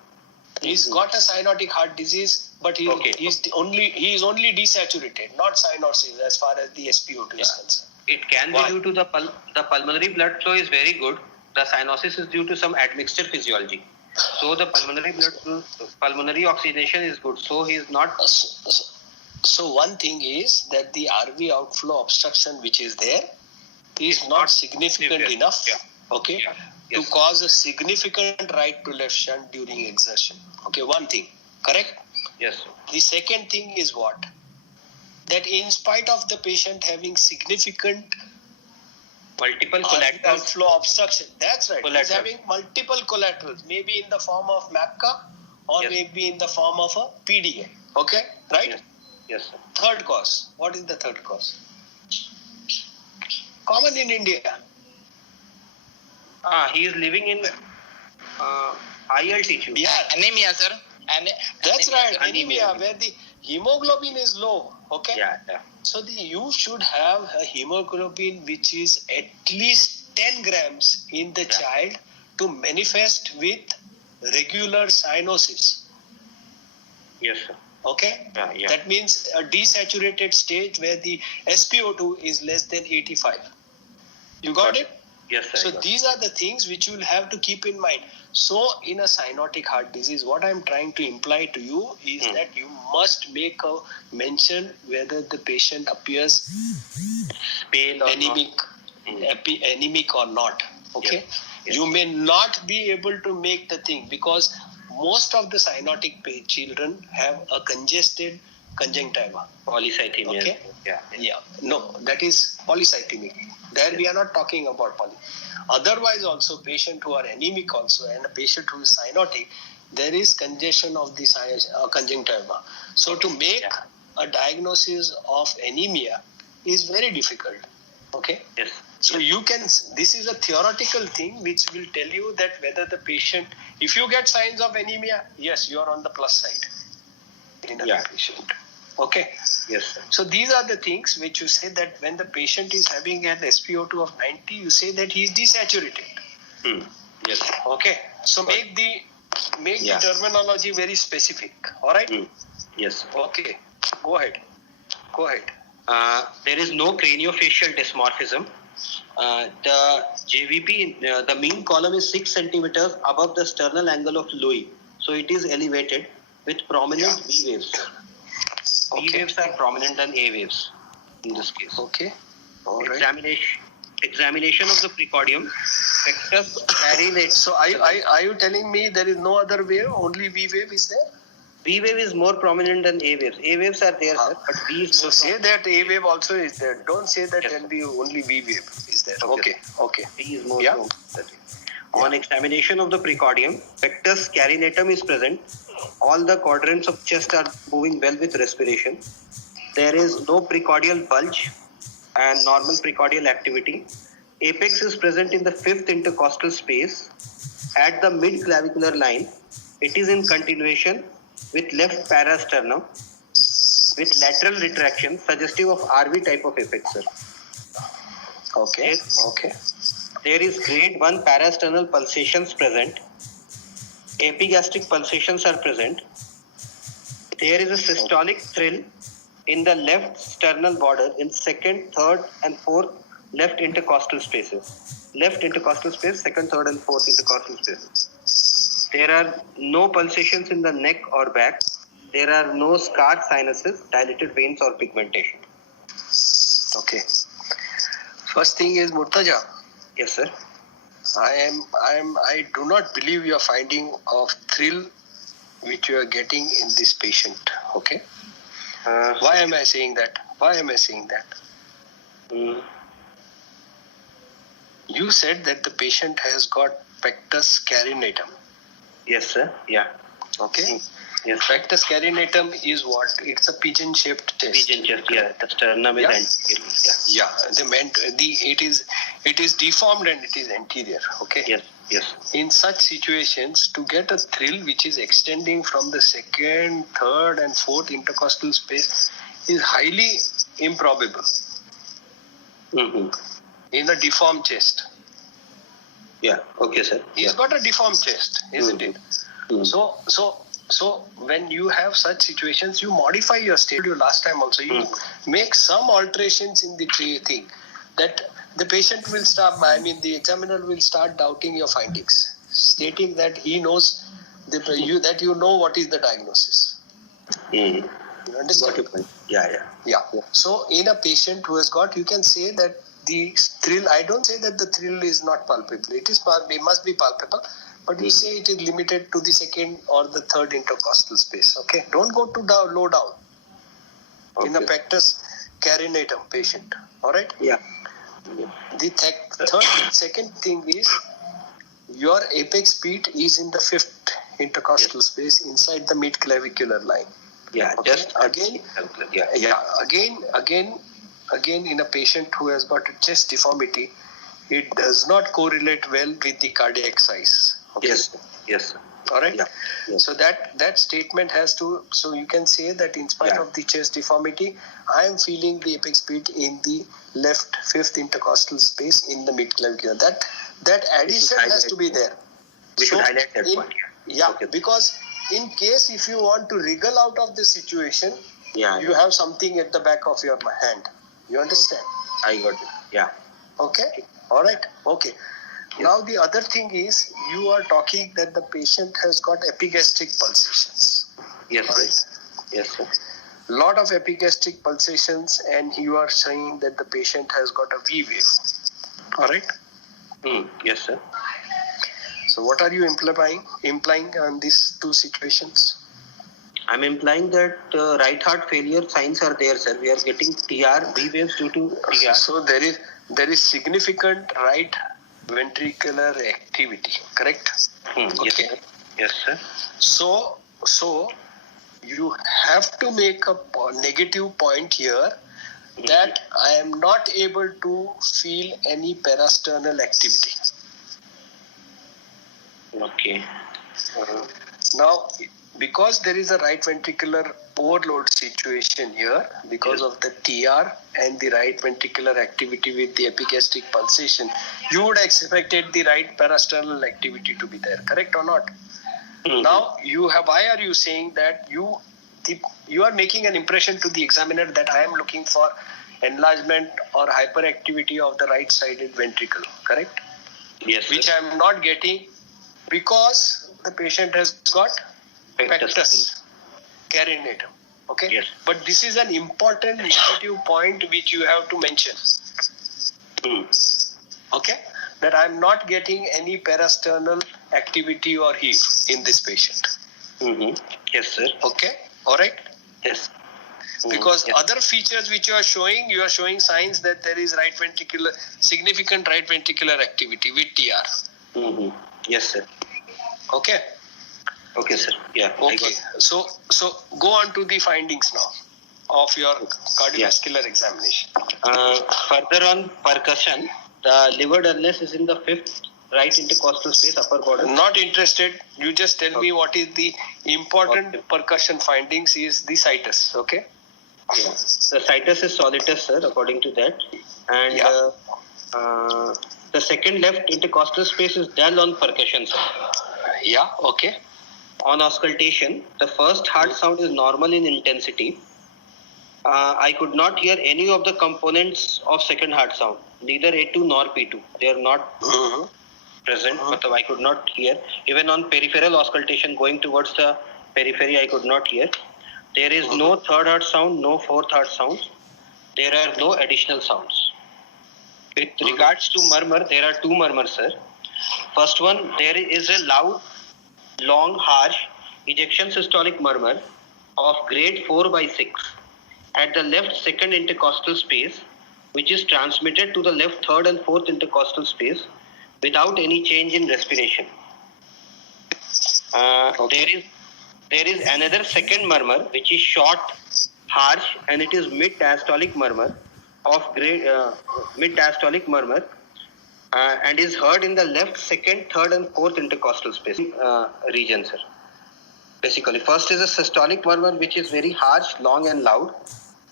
He's got a cyanotic heart disease, but he is only desaturated, not cyanosis as far as the SpO2 is concerned. It can be due to the pulmonary blood flow is very good. The cyanosis is due to some admixture physiology. So the pulmonary oxygenation is good. So he is not. So one thing is that the RV outflow obstruction which is there is not significant severe. enough, Yeah. okay, Yeah. to Yes. cause a significant right to left shunt during exertion. Okay, one thing, correct? Yes. The second thing is what? That in spite of the patient having significant Multiple RV collaterals. outflow obstruction, that's right, he's Collateral. having multiple collaterals, maybe in the form of MAPCA or Yes. maybe in the form of a PDA, okay, right? Yes. Yes, sir. Third cause. What is the third cause? Common in India. He is living in high altitude. Yeah, Anemia, sir. that's Anemia, right. sir. Anemia, where the hemoglobin is low. Okay. Yeah. Yeah. So you should have a hemoglobin which is at least 10 grams in the Yeah. child to manifest with regular cyanosis. Yes, sir. Okay. Yeah. Yeah. That means a desaturated stage where the SpO2 is less than 85. You got it? Yes, sir. So these are the things which you will have to keep in mind. So in a cyanotic heart disease, what I am trying to imply to you is that you must make a mention whether the patient appears Pale or anemic, not. anemic or not. Okay, Yes. you may not be able to make the thing because most of the cyanotic children have a congested conjunctiva. Polycythemia. Okay. Yeah. Yeah, no, that is polycythemic. There we are not talking about poly. Otherwise, also patient who are anemic also and a patient who is cyanotic, there is congestion of the conjunctiva. So to make a diagnosis of anemia is very difficult. Okay. Yes. So you can. This is a theoretical thing which will tell you that whether the patient, if you get signs of anemia, yes, you are on the plus side in a patient. Okay. Yes, sir. So these are the things which you say that when the patient is having an SpO2 of 90, you say that he is desaturated. Yes. Okay. So make the terminology very specific. All right. Yes. Okay. Go ahead. There is no craniofacial dysmorphism. The JVP, the mean column is 6 centimeters above the sternal angle of Louis. So it is elevated with prominent V waves. V waves are prominent than A waves in this case. Okay. All right. Examination of the precordium. Pectus carinate. So are you telling me there is no other wave? Only V wave is there? V wave is more prominent than A waves. A waves are there, sir, but V is So more say that A wave also is there. Don't say that Yes. only V wave is there. Okay. Okay. V is more Yeah. prominent. On examination of the precordium, pectus carinatum is present. All the quadrants of chest are moving well with respiration. There is no precordial bulge and normal precordial activity. Apex is present in the 5th intercostal space at the mid-clavicular line. It is in continuation with left parasternum with lateral retraction suggestive of RV type of apex, sir. Okay. Yes. Okay. There is grade 1 parasternal pulsations present. Epigastric pulsations are present. There is a systolic thrill in the left sternal border in 2nd, 3rd and 4th left intercostal spaces. Left intercostal space, 2nd, 3rd and 4th intercostal spaces. There are no pulsations in the neck or back. There are no scarred sinuses, dilated veins or pigmentation. Okay. First thing is Murtaja. Yes, sir. I do not believe your finding of thrill which you are getting in this patient. Okay. Why am I saying that? You said that the patient has got pectus carinatum. Yes, sir. Yeah. Okay. Yes. Pectus carinatum is what? It's a pigeon-shaped chest. Pigeon chest. Yeah. The sternum is anterior. Yeah. It is deformed and it is anterior. Okay. Yes. Yes. In such situations, to get a thrill which is extending from the 2nd, 3rd and 4th intercostal space is highly improbable in a deformed chest. Yeah. Okay, sir. He's got a deformed chest, isn't it? So when you have such situations, you modify your statement. Last time also, you make some alterations in the thing that the patient will start. The examiner will start doubting your findings. stating that he knows that you know what is the diagnosis. Mm. You understand? Got your point. Yeah. Yeah. So in a patient who has got, you can say that the thrill, I don't say that the thrill is not palpable. It must be palpable, but you say it is limited to the second or the third intercostal space. Okay. Don't go to low down. Okay. In a pectus carinatum patient. All right. Yeah. The second thing is your apex beat is in the fifth intercostal space inside the mid clavicular line. Yeah. Okay. Just Again. Yeah. Again, in a patient who has got a chest deformity, it does not correlate well with the cardiac size. Okay? Yes. All right. Yeah. Yes. So that statement has to. So you can say that in spite of the chest deformity, I am feeling the apex beat in the left fifth intercostal space in the midclavicular. That addition has to be there. We should highlight that point. Yeah, Okay. because in case if you want to wriggle out of the situation, Yeah. you have something at the back of your hand. You understand? I got it. Yeah. Okay. All right. Okay. Yes. Now the other thing is you are talking that the patient has got epigastric pulsations. Yes. All right. Yes, sir. Lot of epigastric pulsations, and you are saying that the patient has got a V wave. All right. Yes, sir. So what are you implying on these two situations? I'm implying that right heart failure signs are there, sir. We are getting TR, V waves due to TR. So there is significant right ventricular activity, correct? Okay. Yes, sir. So you have to make a negative point here that I am not able to feel any parasternal activity. Okay. Now, because there is a right ventricular overload situation here, because of the TR and the right ventricular activity with the epigastric pulsation, you would have expected the right parasternal activity to be there, correct or not? Now, why are you saying that you are making an impression to the examiner that I am looking for enlargement or hyperactivity of the right-sided ventricle, correct? Yes, sir. Which I am not getting because the patient has got pectus carinatum. Okay. Yes. But this is an important negative point which you have to mention. Okay. That I am not getting any parasternal activity or heave in this patient. Yes, sir. Okay. All right. Yes. Because yes. other features which you are showing signs that there is significant right ventricular activity with TR. Yes, sir. Okay. Okay, sir. Yeah. Okay. So go on to the findings now of your cardiovascular examination. Further on percussion, the liver dullness is in the fifth right intercostal space, upper border. Not interested. You just tell me what is the important percussion findings is the situs. Okay. Yeah. The situs is solitus, sir, according to that. And the second left intercostal space is dull on percussion, sir. Yeah. Okay. On auscultation, the first heart sound is normal in intensity. I could not hear any of the components of second heart sound, neither A2 nor P2. They are not present, but I could not hear. Even on peripheral auscultation going towards the periphery, I could not hear. There is no third heart sound, no fourth heart sounds. There are no additional sounds. With regards to murmur, there are two murmurs, sir. First one, there is a loud, long, harsh ejection systolic murmur of grade 4/6 at the left second intercostal space, which is transmitted to the left third and fourth intercostal space without any change in respiration. There is another second murmur which is short, harsh, and it is mid-diastolic murmur of grade mid-diastolic murmur. And is heard in the left, second, third, and fourth intercostal space region, sir. Basically, first is a systolic murmur, which is very harsh, long, and loud,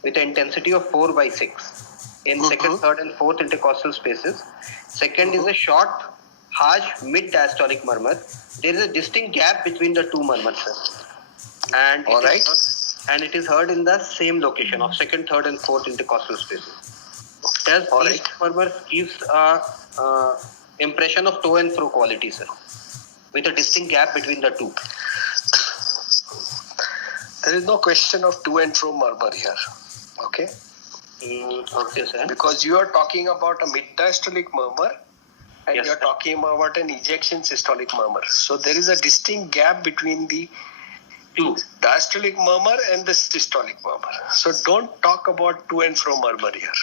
with an intensity of 4/6 in second, third, and fourth intercostal spaces. Second is a short, harsh, mid-diastolic murmur. There is a distinct gap between the two murmurs, sir. And it is heard in the same location of second, third, and fourth intercostal spaces. Thus, these murmurs gives a impression of to and fro quality, sir. with a distinct gap between the two. There is no question of to and fro murmur here. Okay? Okay, sir. Because you are talking about a mid-diastolic murmur and Yes, you are sir. talking about an ejection systolic murmur. So there is a distinct gap between the Two. diastolic murmur and the systolic murmur. So don't talk about to and fro murmur here.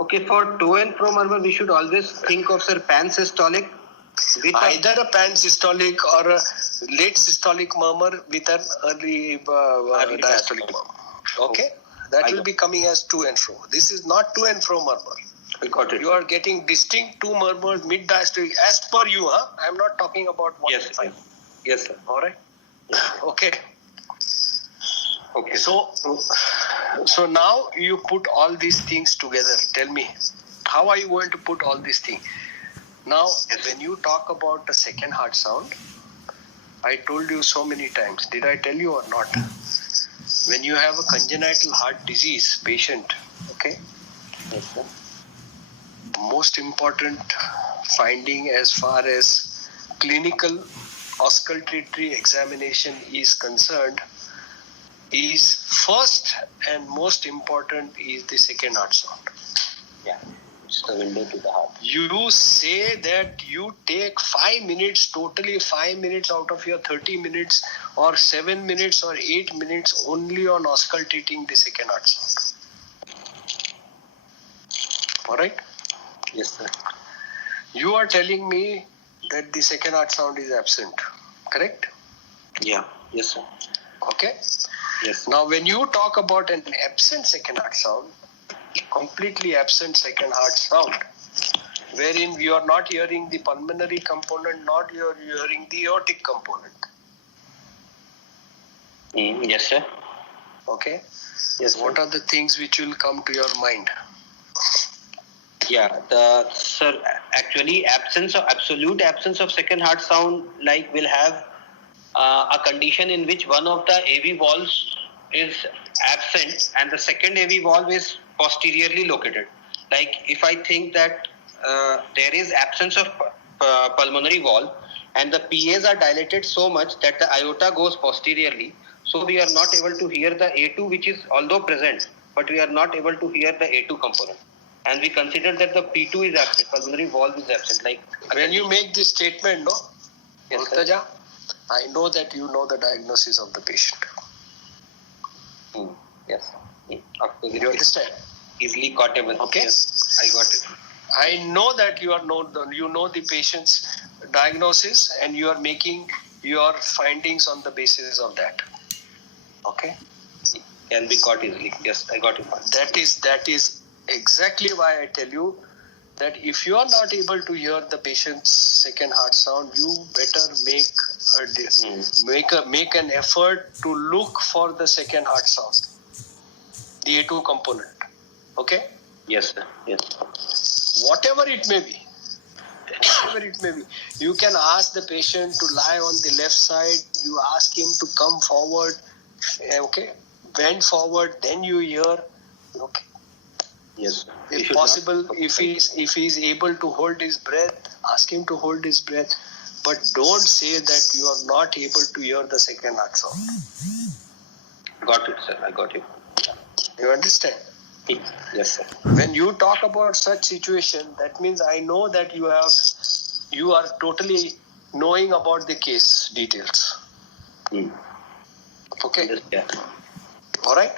Okay, for to and fro murmur, we should always think of, sir, pansystolic with Either a pan-systolic or a late systolic murmur with an early Early diastolic diastolic. murmur. Okay? That I will got be coming as to and fro. This is not to and fro murmur. I got it. You are getting distinct two murmurs mid-diastolic as per you. I am not talking about what Yes, is sir. fine. Yes, sir. All right? Okay. Okay. So now you put all these things together. Tell me, how are you going to put all these things? Now, Yes. when you talk about the second heart sound, I told you so many times. Did I tell you or not? When you have a congenital heart disease patient, okay, Yes, sir. most important finding as far as clinical auscultatory examination is concerned is first and most important is the second heart sound. Yeah. It's the window to the heart. You say that you take 5 minutes, totally 5 minutes out of your 30 minutes or 7 minutes or 8 minutes only on auscultating the second heart sound. Alright? Yes, sir. You are telling me that the second heart sound is absent, correct? Yeah. Yes, sir. Okay? Yes. Now when you talk about an absent second heart sound, completely absent second heart sound, wherein you are not hearing the pulmonary component, not you are hearing the aortic component. Yes, sir. Okay? Yes, sir. What are the things which will come to your mind? Yeah, sir, actually absolute absence of second heart sound will have a condition in which one of the AV valves is absent and the second AV valve is posteriorly located. Like if I think that there is absence of pulmonary valve and the PAs are dilated so much that the aorta goes posteriorly, so we are not able to hear the A2, which is although present, but we are not able to hear the A2 component. And we consider that the P2 is absent, pulmonary valve is absent. Like When you make this statement, no? Yes, sir. Murtaja, I know that you know the diagnosis of the patient. Yes. Of course, You understand? easily quotable. Okay. Yes, I got it. I know that you know the patient's diagnosis and you are making your findings on the basis of that. Okay? Can be caught easily. Yes, I got it. That is exactly why I tell you that if you are not able to hear the patient's second heart sound, you better make an effort to look for the second heart sound, the A2 component. Okay? Yes, sir. Yes. Whatever it may be. You can ask the patient to lie on the left side. You ask him to come forward. Okay? Bend forward. Then you hear. Okay? Yes, sir. You If should possible, not- if he is able to hold his breath, ask him to hold his breath. But don't say that you are not able to hear the second heart sound. Got it, sir. I got it. You understand? Yes, sir. When you talk about such situation, that means I know that you are totally knowing about the case details. Okay? Yes, yeah. All right?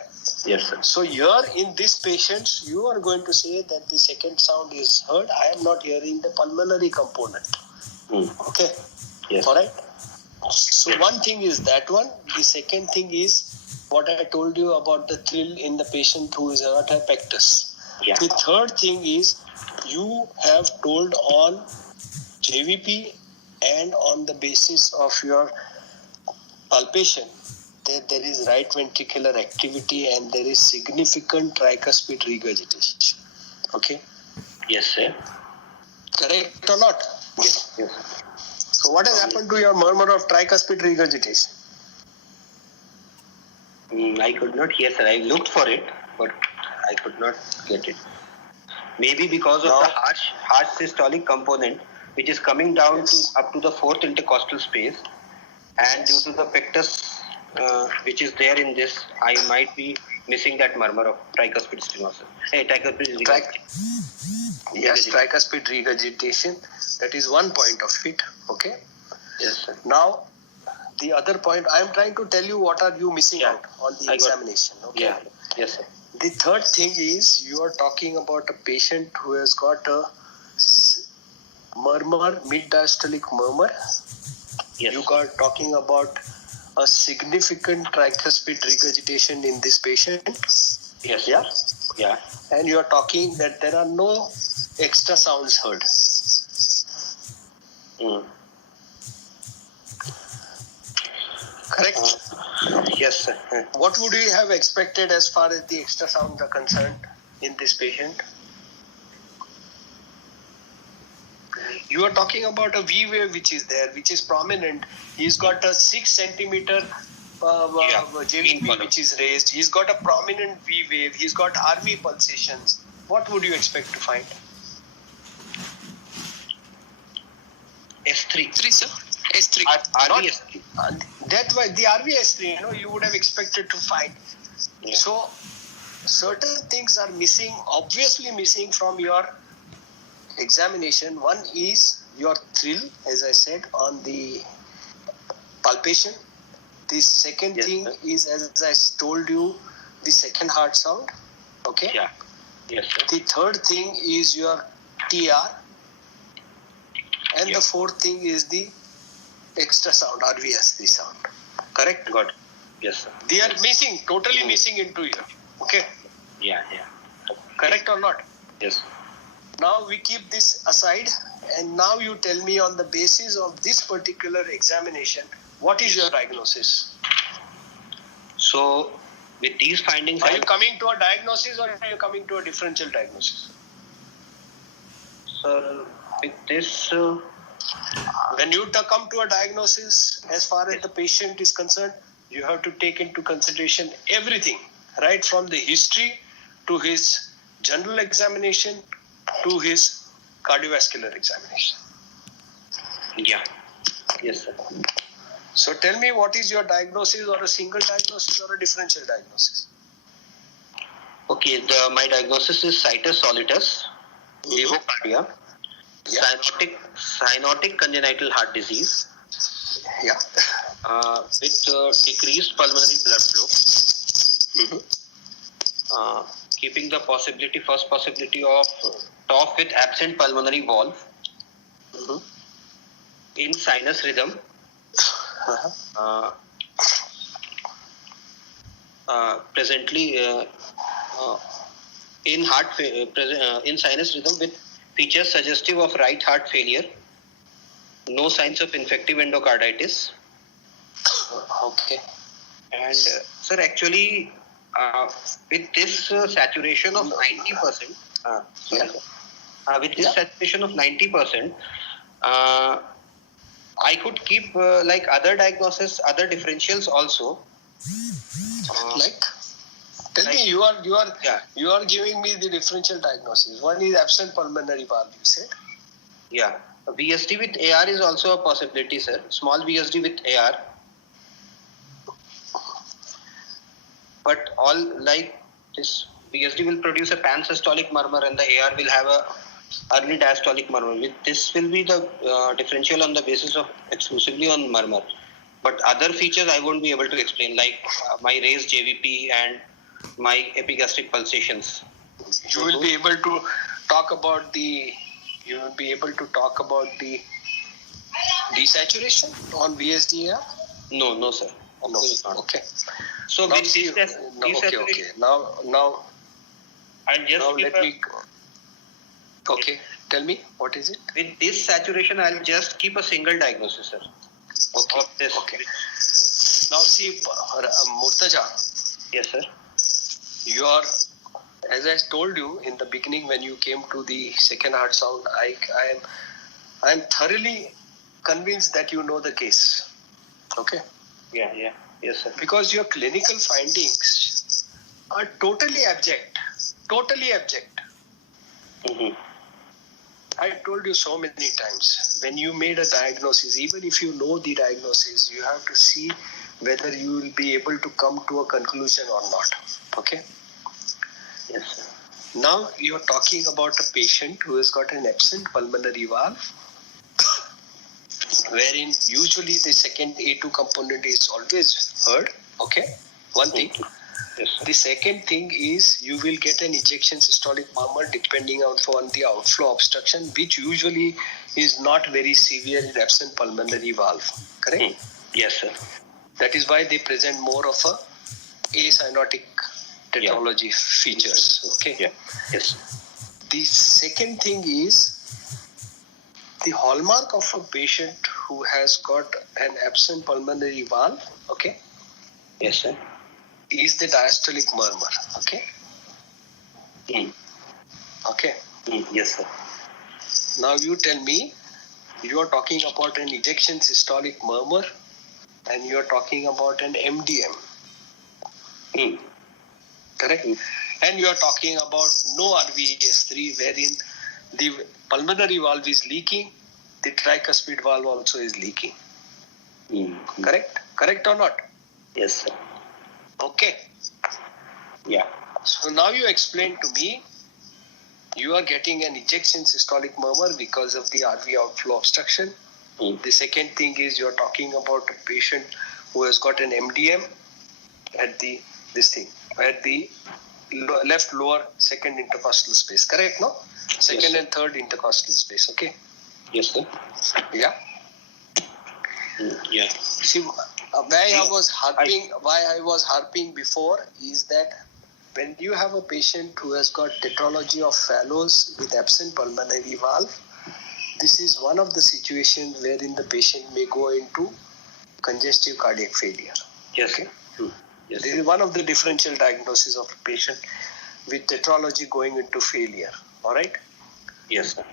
Yes, sir. So here in this patients, you are going to say that the second sound is heard. I am not hearing the pulmonary component. Okay? Yes. All right? So one thing is that one. The second thing is what I told you about the thrill in the patient who is aorta pectus. Yeah. The third thing is you have told on JVP and on the basis of your palpation that there is right ventricular activity and there is significant tricuspid regurgitation. Okay? Yes, sir. Correct or not? Yes. Yes. So what has happened to your murmur of tricuspid regurgitation? I could not hear, sir. I looked for it, but I could not get it. Maybe because of Now- the harsh systolic component, which is coming down to up to the fourth intercostal space, and due to the pectus which is there in this, I might be missing that murmur of tricuspid stenosis. Tricuspid regurgitation. Yes, tricuspid regurgitation. That is one point of it. Okay. Yes, sir. Now, the other point, I am trying to tell you what are you missing out on the examination. Okay. Yeah. Yes, sir. The third thing is you are talking about a patient who has got a murmur, mid-diastolic murmur. Yes. You got talking about a significant tricuspid regurgitation in this patient. Yes. Yeah. Yeah. And you are talking that there are no extra sounds heard. Mm. Correct? Yes, sir. What would you have expected as far as the extra sounds are concerned in this patient? You are talking about a V wave which is there, which is prominent. He's got a 6 centimeter JVP which is raised. He's got a prominent V wave. He's got RV pulsations. What would you expect to find? S3. 3, sir. S3. RV S3. That's why the RVS3, you would have expected to find. Yeah. So, certain things are missing, obviously missing from your examination. One is your thrill, as I said, on the palpation. The second Yes, thing sir. is, as I told you, the second heart sound. Okay. Yeah. Yes, sir. The third thing is your TR. And Yeah. the fourth thing is the extra sound, RVS3 sound. Correct? Got it. Yes, sir. They are missing, totally missing into here. Okay. Yeah. Correct or not? Yes. Now we keep this aside, and now you tell me on the basis of this particular examination, what is your diagnosis? So, with these findings, Are you coming to a diagnosis or are you coming to a differential diagnosis? sir, with this, When you come to a diagnosis, as far as the patient is concerned, you have to take into consideration everything, right from the history to his general examination to his cardiovascular examination. yeah. Yes, sir. So tell me, what is your diagnosis, or a single diagnosis or a differential diagnosis? Okay, my diagnosis is situs solitus, levocardia, Yeah. cyanotic congenital heart disease, Yeah. with decreased pulmonary blood flow, keeping the first possibility of TOF with absent pulmonary valve, in sinus rhythm, presently in in sinus rhythm with features suggestive of right heart failure, no signs of infective endocarditis. Okay. And sir, actually, with this saturation of 90%, with this saturation of 90%, I could keep like other diagnosis, other differentials also. Like, tell me, you are giving me the differential diagnosis. One is absent pulmonary valve, you said. Yeah, VSD with AR is also a possibility, sir. Small VSD with AR. But all like this VSD will produce a pansystolic murmur and the AR will have a early diastolic murmur. With this will be the differential on the basis of exclusively on murmur. But other features I won't be able to explain, like my raised JVP and my epigastric pulsations. You will be able to talk about the desaturation on VSDR? No, sir. No. Okay. So Now with see, this okay. Now I'll just keep let me. Okay. Tell me, what is it? with this saturation, I'll just keep a single diagnosis, sir. Okay. Of this. Okay. Now see, Murtaja, Yes, sir. as I told you in the beginning when you came to the second heart sound, I am thoroughly convinced that you know the case. Okay. Yeah. Yes, sir. Because your clinical findings are totally abject. Mm-hmm. I told you so many times, when you made a diagnosis, even if you know the diagnosis, you have to see whether you will be able to come to a conclusion or not. Okay? Yes, sir. Now you're talking about a patient who has got an absent pulmonary valve, wherein usually the second A2 component is always heard. Okay? One thing. Yes, sir. The second thing is you will get an ejection systolic murmur depending on the outflow obstruction, which usually is not very severe in absent pulmonary valve. Correct? Yes, sir. That is why they present more of a acyanotic tetralogy features. Okay. Yeah. Yes. The second thing is the hallmark of a patient who has got an absent pulmonary valve. Okay. Yes, sir. Is the diastolic murmur. Okay. Okay. Yes, sir. Now you tell me, you are talking about an ejection systolic murmur and you are talking about an MDM. Correct? And you are talking about no RVS3 wherein the pulmonary valve is leaking, the tricuspid valve also is leaking. Correct? Correct or not? Yes, sir. Okay. Yeah. So now you explain to me, you are getting an ejection systolic murmur because of the RV outflow obstruction. The second thing is you are talking about a patient who has got an MDM at the left lower second intercostal space. Correct, no? Second and third intercostal space. Okay. Yes, sir. Yeah. Yeah. See, why I was harping before is that when you have a patient who has got tetralogy of Fallot's with absent pulmonary valve, this is one of the situations wherein the patient may go into congestive cardiac failure. Yes. Okay. Yes. This is one of the differential diagnoses of a patient with tetralogy going into failure. All right. Yes, sir.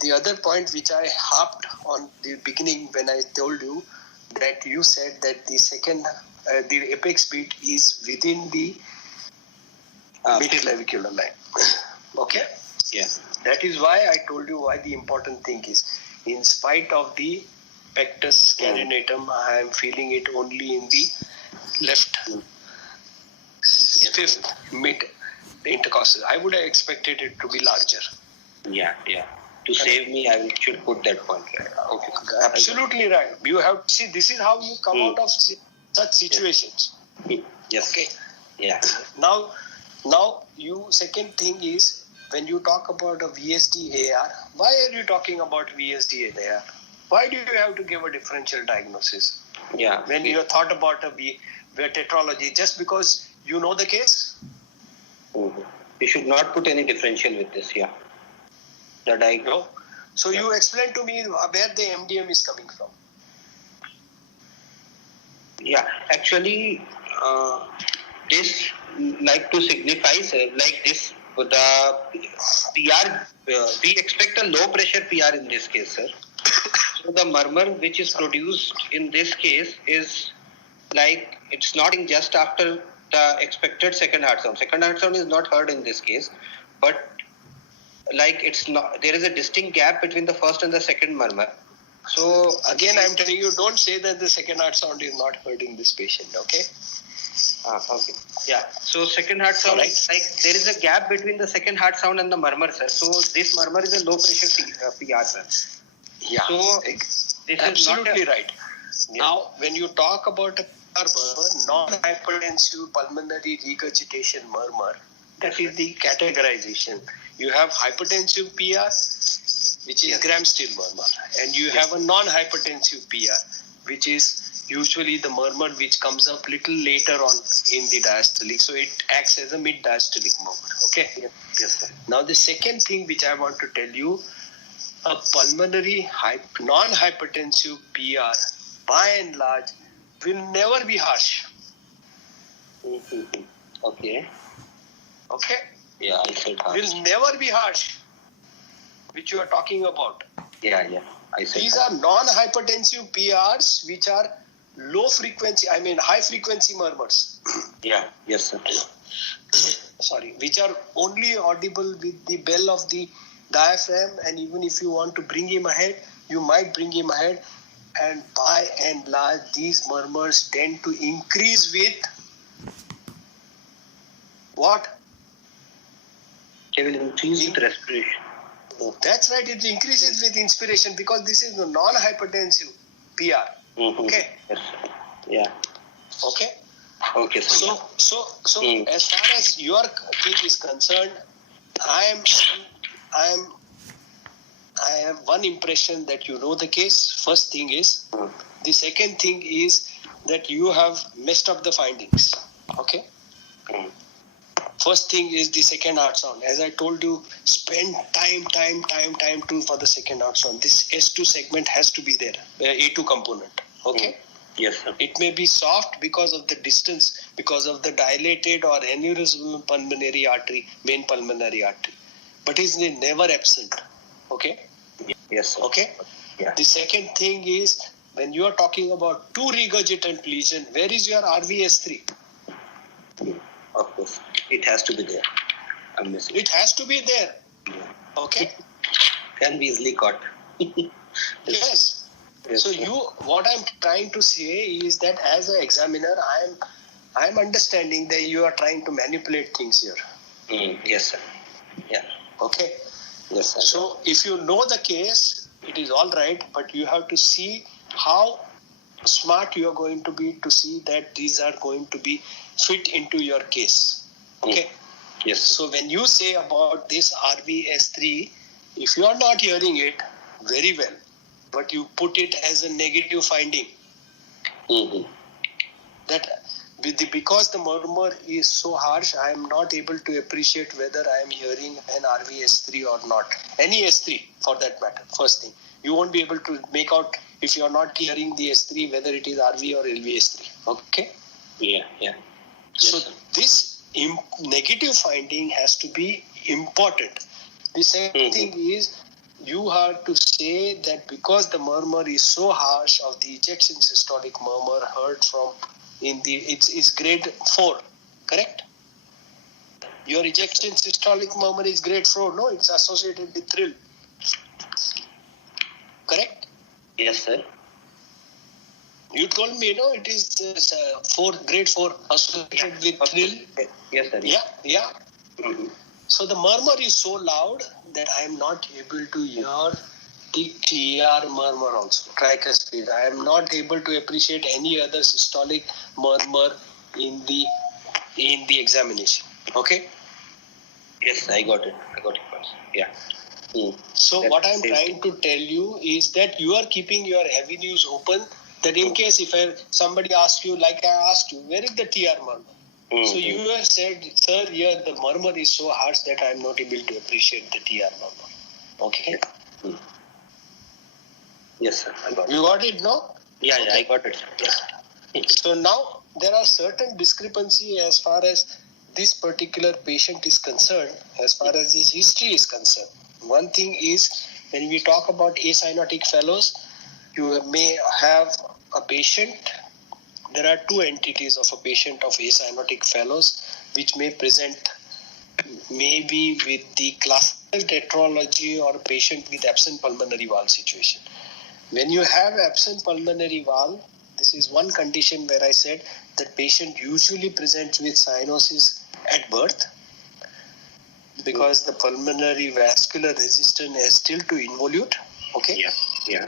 The other point which I harped on the beginning when I told you that you said that the apex beat is within the midclavicular line. Okay. Yeah. That is why I told you why the important thing is, in spite of the pectus carinatum, I am feeling it only in the left fifth mid intercostal. I would have expected it to be larger. Yeah. To save me, I should put that point. Okay. Absolutely right. You have to see, this is how you come out of such situations. Yes. Okay. Yeah. Now, you second thing is, when you talk about a VSD-AR, why are you talking about VSD-AR? Why do you have to give a differential diagnosis? Yeah. When you thought about a tetralogy, just because you know the case? You should not put any differential with this. Yeah. The diagnose. So you explain to me where the MDM is coming from. Yeah. Actually, this like to signify, sir, like this. The PR, we expect a low pressure PR in this case, sir. So the murmur which is produced in this case is like it's not in just after the expected second heart sound. Second heart sound is not heard in this case, but like it's not. There is a distinct gap between the first and the second murmur. So again, I'm telling you, don't say that the second heart sound is not heard in this patient. Okay. Okay. Yeah. So second heart sound, like there is a gap between the second heart sound and the murmur, sir. So this murmur is a low pressure PR, sir. Yeah. So this absolutely is not right. Yeah. Now, when you talk about a murmur, non-hypertensive pulmonary regurgitation murmur, that is the categorization. You have hypertensive PR, which is Gram-Still murmur, and you have a non-hypertensive PR, which is usually the murmur which comes up little later on in the diastolic. So it acts as a mid-diastolic murmur. Okay? Yes, sir. Now the second thing which I want to tell you, a pulmonary non-hypertensive PR by and large will never be harsh. Okay. Okay? Yeah, I said harsh. Will never be harsh, which you are talking about. Yeah. I said These harsh. are non-hypertensive PRs which are high frequency murmurs. Yeah. Yes, sir. Which are only audible with the bell of the diaphragm, and even if you want to bring him ahead, you might bring him ahead. And by and large, these murmurs tend to increase with what? They will increase with respiration. That's right, it increases with inspiration because this is a non-hypertensive PR. Mm-hmm. Okay. Yes. Yeah. Okay. Okay, sir. So, as far as your thing is concerned, I have one impression that you know the case. First thing is, the second thing is that you have messed up the findings. Okay. Mm. First thing is the second heart sound. As I told you, spend time for the second heart sound. This S2 segment has to be there, A2 component. Okay. Yes, sir. It may be soft because of the distance, because of the dilated or aneurysmal pulmonary artery, main pulmonary artery, but is never absent. Okay. Yes, sir. Okay. Yeah. The second thing is when you are talking about two regurgitant lesion, where is your RVS3? Of course, it has to be there. I'm missing. It has to be there. Okay. Can be easily caught. Yes. Yes, So sir. what I'm trying to say is that as an examiner, I'm understanding that you are trying to manipulate things here. Yes, sir. Yeah. Okay. Yes, sir. So if you know the case, it is all right, but you have to see how smart you are going to be to see that these are going to be fit into your case. Okay. Yes. So when you say about this RVS3, if you are not hearing it very well, but you put it as a negative finding, that because the murmur is so harsh, I am not able to appreciate whether I am hearing an RVS3 or not. Any S3 for that matter. First thing, you won't be able to make out if you are not hearing the S3 whether it is RV or LVS3. Okay. Yeah. Yeah. So Yes, sir. this negative finding has to be important. The second thing is you have to say that because the murmur is so harsh of the ejection systolic murmur heard from it's grade 4, correct? Your ejection systolic murmur is grade 4, no? It's associated with thrill. Correct? Yes, sir. You told me, no, it is grade 4 associated with thrill. Yes, sir. Yeah. Mm-hmm. So the murmur is so loud that I am not able to hear the TR murmur also, tricuspid. I am not able to appreciate any other systolic murmur in the examination. Okay? Yes, I got it. Yeah. So That's what I am safe. trying to tell you is that you are keeping your avenues open, that in case if somebody asks you, like I asked you, where is the TR murmur? So you have said, sir, here the murmur is so harsh that I am not able to appreciate the TR murmur. Okay? Yes, sir. I got it. You got it, no? Yeah, I got it. Yeah. So now there are certain discrepancy as far as this particular patient is concerned, as far as his history is concerned. One thing is, when we talk about acyanotic fellows, you may have a patient. There are two entities of a patient of acyanotic fellows which may present maybe with the classical tetralogy or a patient with absent pulmonary valve situation. When you have absent pulmonary valve, this is one condition where I said that patient usually presents with cyanosis at birth because the pulmonary vascular resistance is still to involute. Okay. Yeah.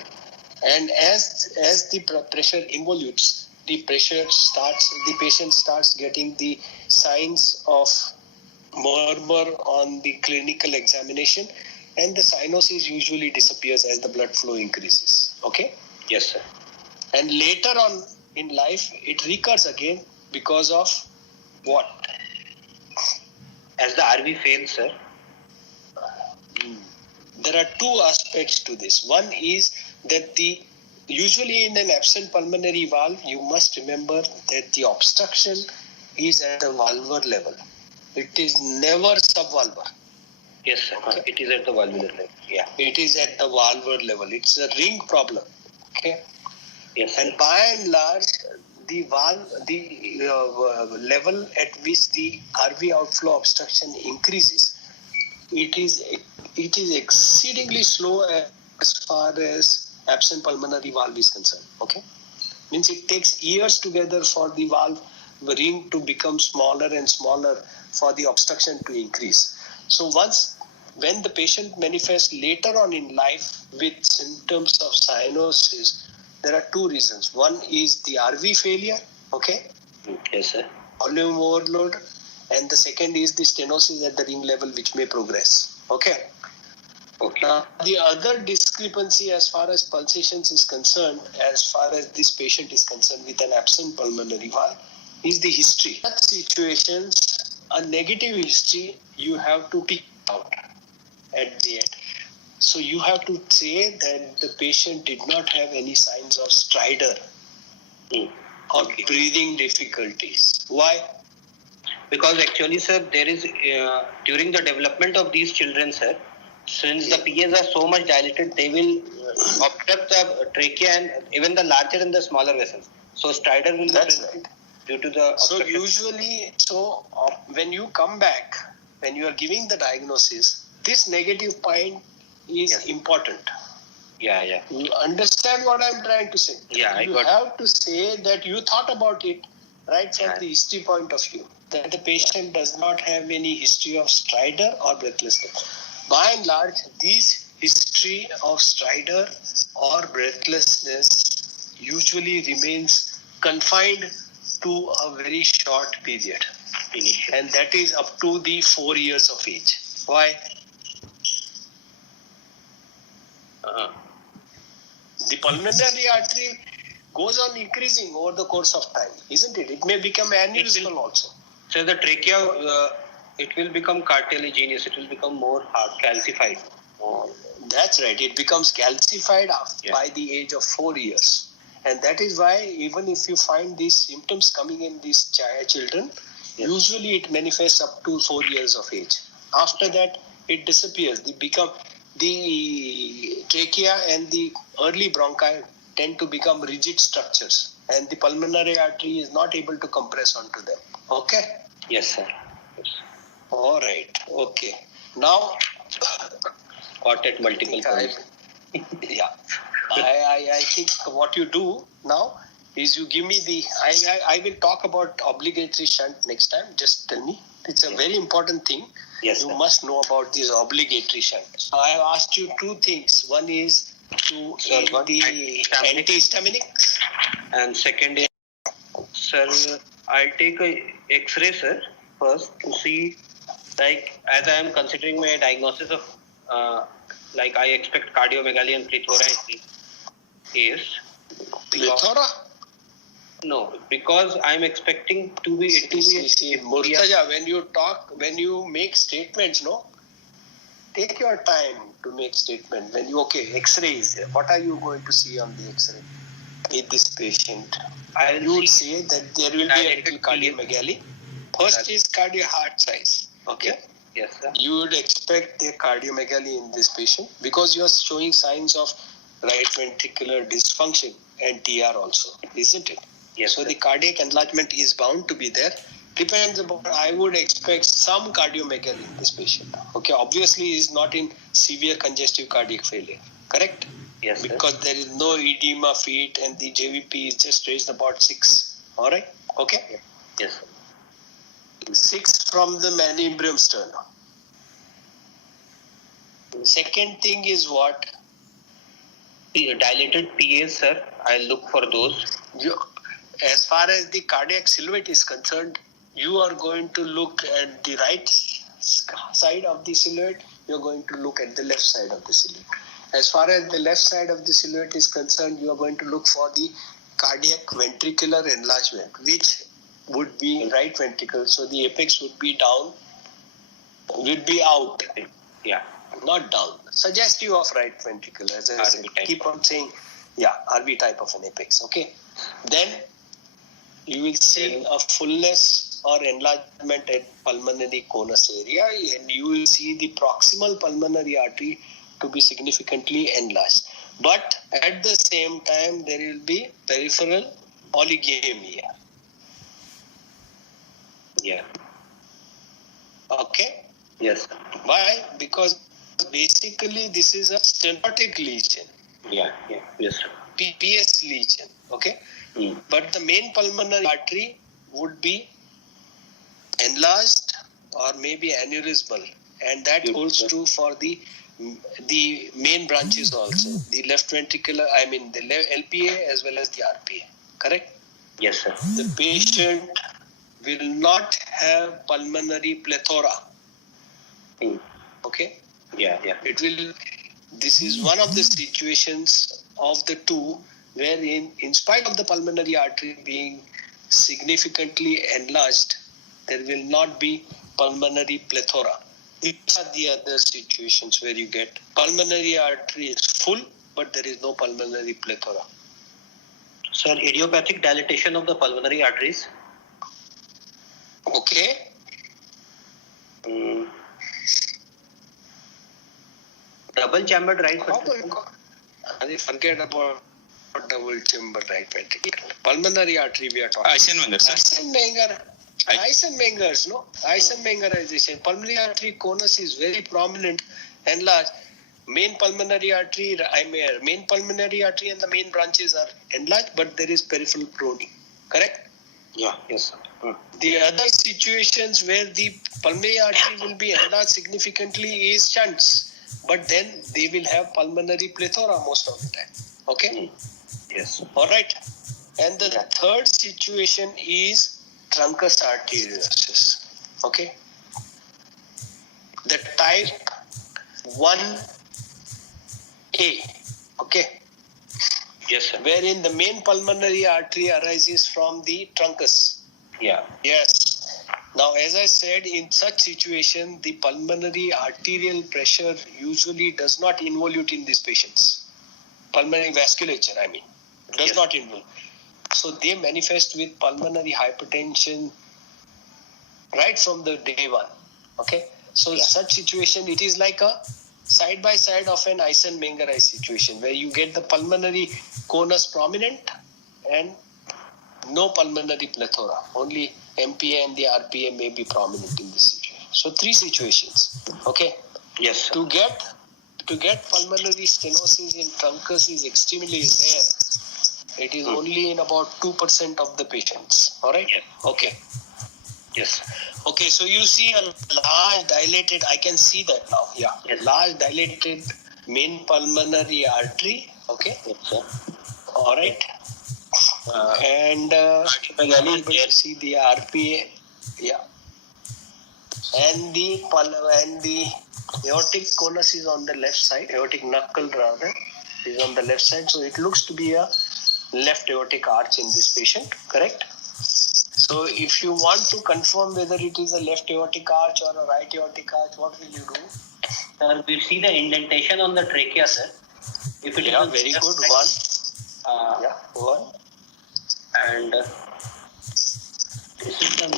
And as the pressure involutes, the patient starts getting the signs of murmur on the clinical examination, and the cyanosis usually disappears as the blood flow increases. Okay? Yes, sir. And later on in life, it recurs again because of what? As the RV fails, sir. There are two aspects to this. One is that usually in an absent pulmonary valve, you must remember that the obstruction is at the valvular level. It is never subvalvular. Yes, sir. Okay. It is at the valvular level. Yeah. It is at the valvular level. It's a ring problem. Okay. Yes, sir. And by and large, the level at which the RV outflow obstruction increases it is exceedingly slow as far as absent pulmonary valve is concerned. Okay, means it takes years together for the valve ring to become smaller and smaller for the obstruction to increase. So when the patient manifests later on in life with symptoms of cyanosis, there are two reasons. One is the RV failure, okay, Yes, sir. volume overload, and the second is the stenosis at the ring level, which may progress. Okay. Okay. Now, the other discrepancy as far as pulsations is concerned, as far as this patient is concerned with an absent pulmonary valve, is the history. In such situations, a negative history you have to pick out at the end. So you have to say that the patient did not have any signs of stridor or Okay. breathing difficulties. Why? Because actually, sir, there is during the development of these children, sir, since the PAs are so much dilated, they will obstruct the trachea and even the larger and the smaller vessels. So stridor will be That's present right. due to the So obstruction. usually, when you come back, when you are giving the diagnosis, this negative point is Yes. important. Yeah. You understand what I'm trying to say? Yeah, I You got. have to say that you thought about it right from Yeah. the history point of view, that the patient does not have any history of stridor or breathlessness. By and large, this history of stridor or breathlessness usually remains confined to a very short period, Initial. and that is up to the 4 years of age. Why? The pulmonary artery goes on increasing over the course of time, isn't it? It may become aneurysmal also. So the trachea, it will become cartilaginous. It will become more hard, calcified. That's right. It becomes calcified Yeah. by the age of 4 years. And that is why even if you find these symptoms coming in these children, Yes. usually it manifests up to 4 years of age. After that, it disappears. The trachea and the early bronchi tend to become rigid structures, and the pulmonary artery is not able to compress onto them. Okay? Yes, sir. Yes. All right. Okay. Now, Caught at multiple points. yeah. I think what you do now is you give me the. I will talk about obligatory shunt next time. Just tell me. It's a Yes. very important thing. Yes, You sir. must know about this obligatory shunt. So I have asked you two things. One is to Sir, aid what? the Antihistaminic. antihistaminics. And second is, sir, I'll take a X-ray, sir, first to see, like, as I am considering my diagnosis of, like, I expect cardiomegaly and plethora in this case. Plethora. No, because I'm expecting to be it to be. See, Murtaja, when you make statements, no, take your time to make statement. When you X-ray is there. What are you going to see on the X-ray with this patient? You would say that there will be a little cardiomegaly. First is cardio heart size. Okay. Yes, sir. You would expect a cardiomegaly in this patient because you are showing signs of right ventricular dysfunction and TR also, isn't it? Yes, So sir. the cardiac enlargement is bound to be there. Depends upon, I would expect some cardiomegaly in this patient. Okay, obviously he is not in severe congestive cardiac failure, correct? Yes, sir. Because there is no edema feet and the JVP is just raised about 6. All right, okay? Yes, sir. 6 from the manubrium sternum. Second thing is what? The dilated PAs, sir. I'll look for those. As far as the cardiac silhouette is concerned, you are going to look at the right side of the silhouette, you're going to look at the left side of the silhouette. As far as the left side of the silhouette is concerned, you are going to look for the cardiac ventricular enlargement, which would be right ventricle. So the apex would be down, would be out. Yeah. Not down. Suggestive of right ventricle, as I said. RV type. Keep on saying, yeah, RV type of an apex. Okay. Then you will see a fullness or enlargement at pulmonary conus area, and you will see the proximal pulmonary artery to be significantly enlarged. But at the same time, there will be peripheral oligoemia. Yeah. Okay. Yes. Why? Because basically this is a stenotic lesion, Yeah. Yes. PPS lesion. Okay. Mm. But the main pulmonary artery would be enlarged or maybe aneurysmal, and that Yes. holds true for the main branches also, the left ventricular, the LPA as well as the RPA. Correct? Yes, sir. The patient will not have pulmonary plethora. Mm. Okay? Yeah. This is one of the situations of the two wherein, in spite of the pulmonary artery being significantly enlarged, there will not be pulmonary plethora. These are the other situations where you get pulmonary artery is full, but there is no pulmonary plethora. Sir, idiopathic dilatation of the pulmonary arteries. Okay? Mm. Double chambered right ventricle. Forget about double chamber right ventricle. Pulmonary artery we are talking. Eisenmenger, sir. Eisenmenger's, no? Eisenmengerization. Pulmonary artery conus is very prominent and large. Main pulmonary artery and the main branches are enlarged, but there is peripheral proning. Correct? Yeah. Yes, sir. Mm. The other situations where the pulmonary artery will be enlarged significantly is shunts, but then they will have pulmonary plethora most of the time. Okay? Mm. Yes. All right. And the third situation is truncus arteriosus. Okay? The type 1A. Okay? Yes, sir. Wherein the main pulmonary artery arises from the truncus. Yeah. Yes. Now, as I said, in such situation, the pulmonary arterial pressure usually does not involute in these patients. Pulmonary vasculature, does Yes. not involve. So they manifest with pulmonary hypertension right from the day one. Okay. So such situation, it is like a side by side of an Eisenmenger situation where you get the pulmonary conus prominent and no pulmonary plethora. Only MPA and the RPA may be prominent in this situation. So three situations. Okay. Yes, sir. To get pulmonary stenosis in truncus is extremely rare. It is only in about 2% of the patients. All right? Yes. Okay. Yes. Okay, so you see a large dilated, I can see that now. Yeah. Yes. Large dilated main pulmonary artery. Okay. Yes, sir. All right. And you see the RPA. Yeah. And the aortic conus is on the left side, aortic knuckle rather is on the left side. So it looks to be a left aortic arch in this patient, correct? So if you want to confirm whether it is a left aortic arch or a right aortic arch, what will you do? Sir, we see the indentation on the trachea, sir. If it is Very good. One. One. And this is the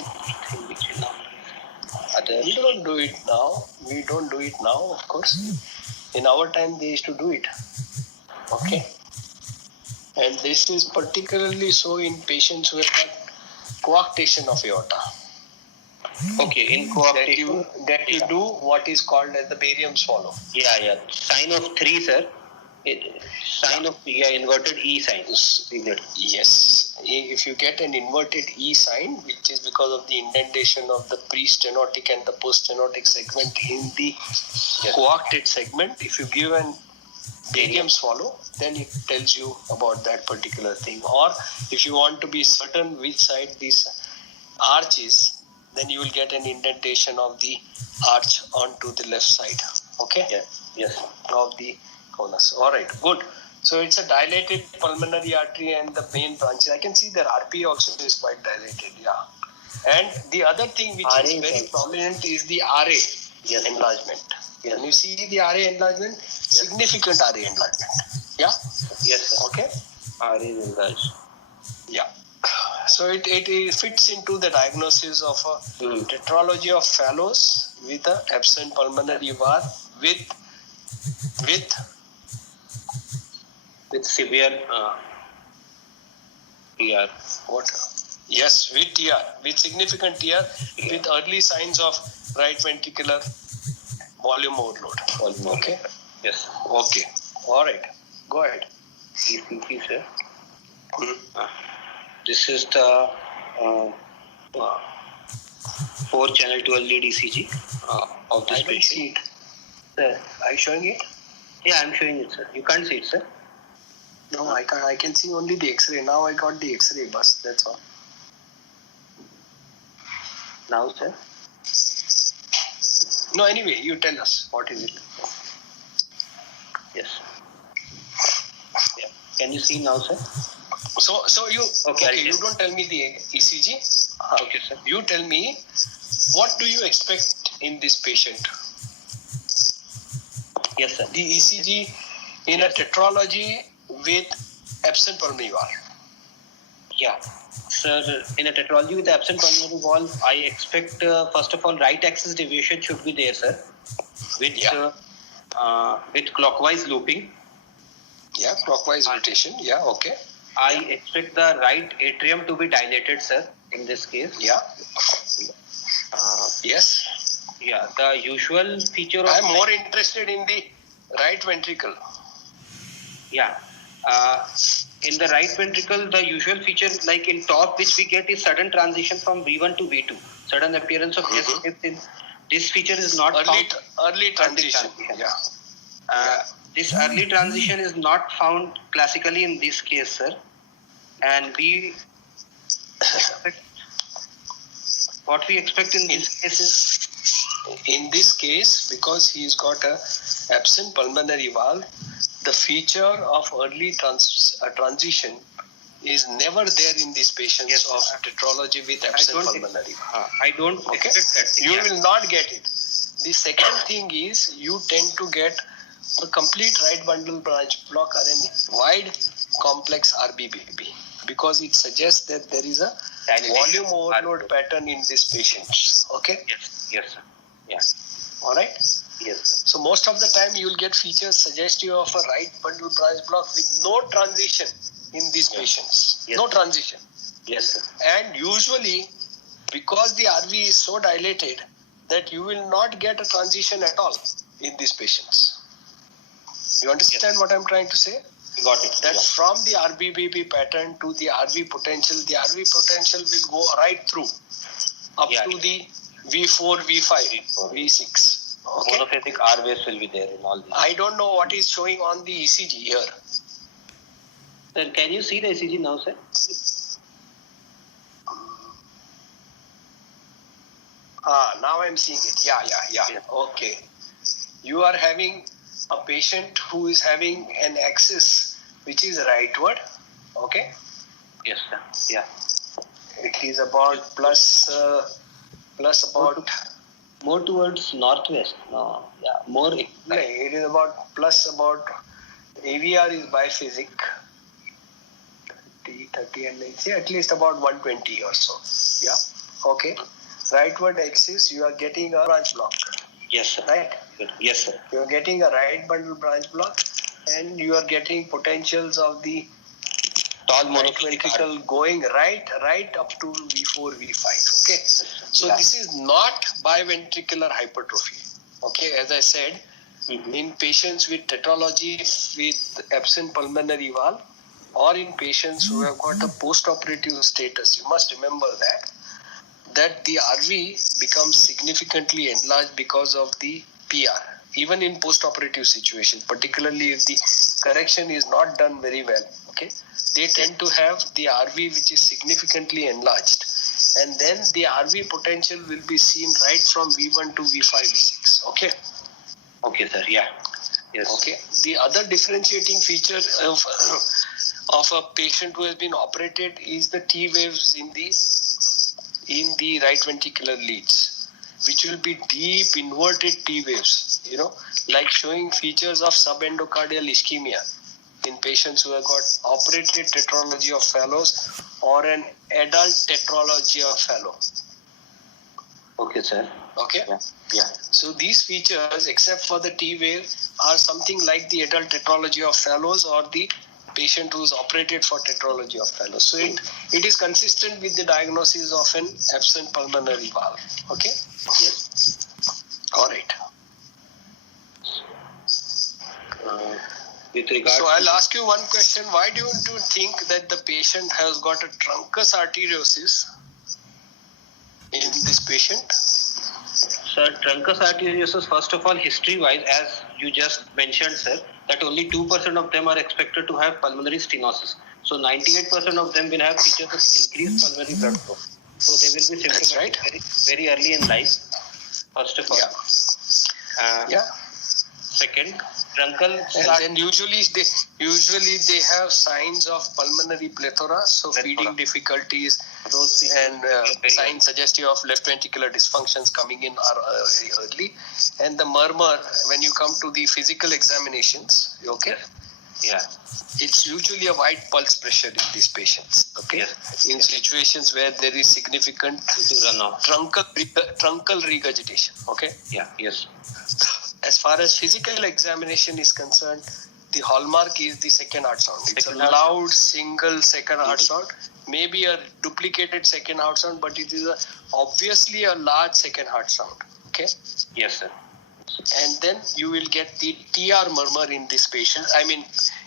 thing which is not. We don't do it now. Of course. In our time, they used to do it. Okay. And this is particularly so in patients who have got coarctation of aorta. Okay, in coarctation. That you do what is called as the barium swallow. Yeah. Sign of 3, sir. Sign of inverted E sign. Yes. If you get an inverted E sign, which is because of the indentation of the pre-stenotic and the post-stenotic segment in the coarcted segment, if you give an barium swallow, then it tells you about that particular thing. Or if you want to be certain which side this arch is, then you will get an indentation of the arch onto the left side. Okay? Yes. Of the conus. All right, good. So it's a dilated pulmonary artery and the main branches. I can see that RPA also is quite dilated. Yeah. And the other thing which is very prominent is the RA enlargement. Yes. When you see the RA enlargement, significant RA enlargement. Yeah? Yes, sir. Okay? RA is enlarged. Yeah. So it fits into the diagnosis of a tetralogy of Fallot with an absent pulmonary valve with severe TR. What? Yes, with TR, with significant TR, with early signs of right ventricular volume overload. Volume overload. Okay. Yes. Okay. All right. Go ahead. ECG, sir. This is the 4-channel 12-lead ECG of this I don't patient. see it. Sir. Are you showing it? Yeah, I'm showing it, sir. You can't see it, sir. No, I can't. I can see only the X-ray. Now I got the X-ray bus. That's all. Now, sir. No, anyway, you tell us. What is it? Yes. Yeah. Can you see now, sir? So you Okay, you don't tell me the ECG. Okay, sir. You tell me, what do you expect in this patient? Yes, sir. The ECG in a tetralogy with absent pulmonary valve. Yeah. Sir, in a tetralogy with absent pulmonary valve, I expect, first of all, right axis deviation should be there, sir. With clockwise looping. Yeah, clockwise rotation. Yeah, okay. I expect the right atrium to be dilated, sir, in this case. Yeah. Yes. Yeah, the usual feature of... I am more interested in the right ventricle. Yeah. In the right ventricle, the usual feature, like in top, which we get is sudden transition from V1 to V2. Sudden appearance of this feature is not found. Early transition. Yeah. This early transition is not found classically in this case, sir. And we expect, what we expect in this case is... In this case, because he's got a absent pulmonary valve, the feature of early transition is never there in these patients of tetralogy with absent pulmonary valve. I don't expect that. You will not get it. The second thing is you tend to get a complete right bundle branch block and wide complex RBBB because it suggests that there is a volume overload pattern in these patients. Okay? Yes, sir. Yes. All right? Yes, sir. So most of the time you will get features suggestive of a right bundle branch block with no transition in these patients. Yes. No transition. Yes, sir. And usually because the RV is so dilated that you will not get a transition at all in these patients. You understand what I'm trying to say? Got it. That from the RBBB pattern to the RV potential, the RV potential will go right through up to the V4, V5, V6. Okay. Monophasic R waves will be there in all these. I don't know what is showing on the ECG here. Sir, can you see the ECG now, sir? Now I'm seeing it. Yeah. Okay. You are having a patient who is having an axis which is rightward. Okay. Yes, sir. Yeah. It is about plus about more towards northwest. No, yeah, more. No, it is about plus about AVR is biphasic. 30 and let's say at least about 120 or so. Yeah. Okay. Rightward axis, you are getting a branch block. Yes, sir. Right. Yes, sir. You are getting a right bundle branch block, and you are getting potentials of the tall right ventricle going right up to V4, V5. Okay. So this is not biventricular hypertrophy. Okay, as I said, in patients with tetralogy with absent pulmonary valve, or in patients who have got a post-operative status, you must remember that the RV becomes significantly enlarged because of the PR, even in post-operative situations, particularly if the correction is not done very well. Okay, they tend to have the RV which is significantly enlarged, and then the RV potential will be seen right from V1 to V5, V6. Okay. Okay, sir. Yeah. Yes. Okay. The other differentiating feature of a patient who has been operated is the T waves in the right ventricular leads, which will be deep inverted T waves, like showing features of subendocardial ischemia in patients who have got operated tetralogy of Fallot's or an adult tetralogy of Fallot. Okay, sir. Okay. Yeah. So these features, except for the T wave, are something like the adult tetralogy of Fallot's or the patient who is operated for tetralogy of Fallot's. So it is consistent with the diagnosis of an absent pulmonary valve. Okay. Yes. All right. with regards So I'll to ask you one question. Why do you think that the patient has got a truncus arteriosus in this patient? Sir, truncus arteriosus, first of all, history-wise, as you just mentioned, sir, that only 2% of them are expected to have pulmonary stenosis. So 98% of them will have features of increased pulmonary blood flow. So they will be That's symptomatic right. very early in life, first of all. Yeah. Second, truncal And then usually they have signs of pulmonary plethora, so feeding difficulties, those features and very signs suggestive of left ventricular dysfunctions coming in are very early. And the murmur, when you come to the physical examinations, okay, Yeah. it's usually a wide pulse pressure in these patients, okay, Yes. in situations where there is significant To run off. truncal regurgitation, okay. Yeah. Yes. As far as physical examination is concerned, the hallmark is the second heart sound. It's Second a heart. loud single second heart sound, maybe a duplicated second heart sound, but it is obviously a large second heart sound. Okay, Yes, sir. and then you will get the TR murmur in this patient. I mean,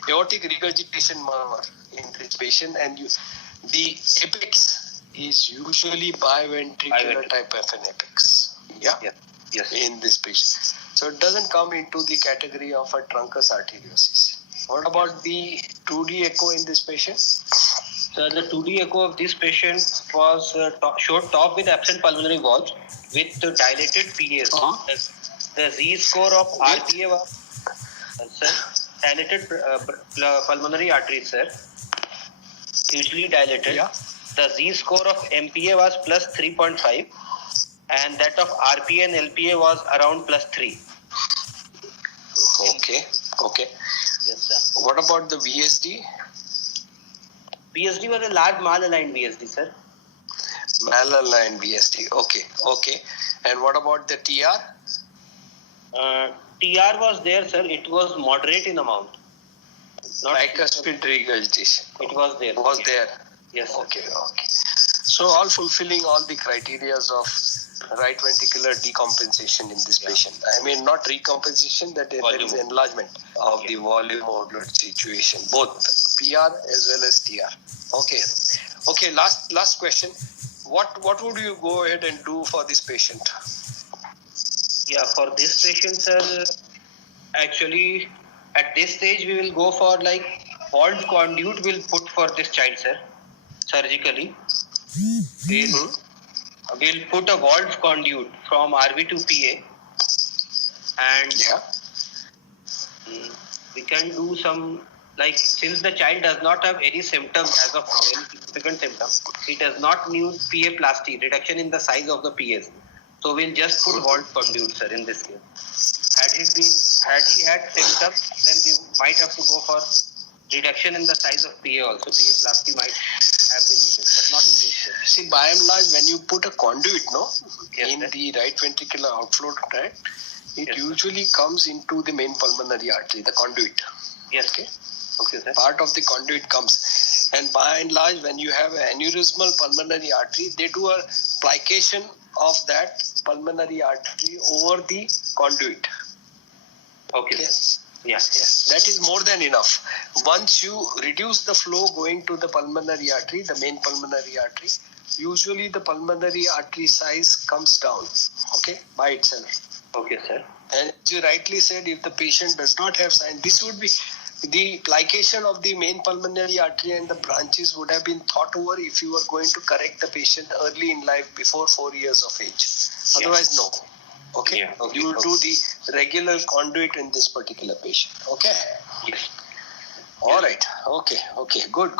aortic regurgitation murmur in this patient, and the apex is usually biventricular type of an apex. Yeah. Yes. Yes. In this patient. So it doesn't come into the category of a truncus arteriosus. What about the 2D echo in this patient? So the 2D echo of this patient was showed top with absent pulmonary valves with dilated PAs. The Z-score of RPA was sir, dilated pulmonary arteries, sir, usually dilated. Yeah. The Z-score of MPA was plus 3.5 and that of RPA and LPA was around plus 3. Okay. Yes, sir. What about the VSD? VSD was a large malaligned VSD, sir. Malaligned VSD. Okay. And what about the TR? TR was there, sir. It was moderate in amount. Tricuspid regurgitation. It was there. Was there? Yes, sir. Okay. So all fulfilling all the criteria of right ventricular decompensation in this patient. I mean, not recompensation, that there is enlargement of the volume of blood situation, both PR as well as TR. Okay. Last question. What would you go ahead and do for this patient? Yeah, for this patient, sir, actually, at this stage, we will go for like valve conduit we'll put for this child, sir, surgically. We'll put a valve conduit from RV to PA and we can do some, like, since the child does not have any symptoms as of now, any significant symptoms, it does not need PA plasty, reduction in the size of the PAs. So we'll just put valve conduit, sir, in this case. Had he had symptoms, then we might have to go for reduction in the size of PA also. PA plasty might have been needed, but not in this case. See, by and large, when you put a conduit, Yes, in sir. the right ventricular outflow tract, it Yes, sir. usually comes into the main pulmonary artery, the conduit. Yes, okay, sir. Part of the conduit comes. And by and large, when you have an aneurysmal pulmonary artery, they do a plication of that pulmonary artery over the conduit. Okay, sir. Yes. That is more than enough. Once you reduce the flow going to the pulmonary artery, the main pulmonary artery, usually the pulmonary artery size comes down, by itself. Okay, sir. And as you rightly said, if the patient does not have signs, this would be the plication of the main pulmonary artery and the branches would have been thought over if you were going to correct the patient early in life before 4 years of age. Otherwise, no. Okay? Yeah, okay, You will do the regular conduit in this particular patient. Okay? Yes. All right. Okay. Good.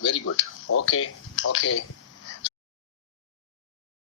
Very good. Okay.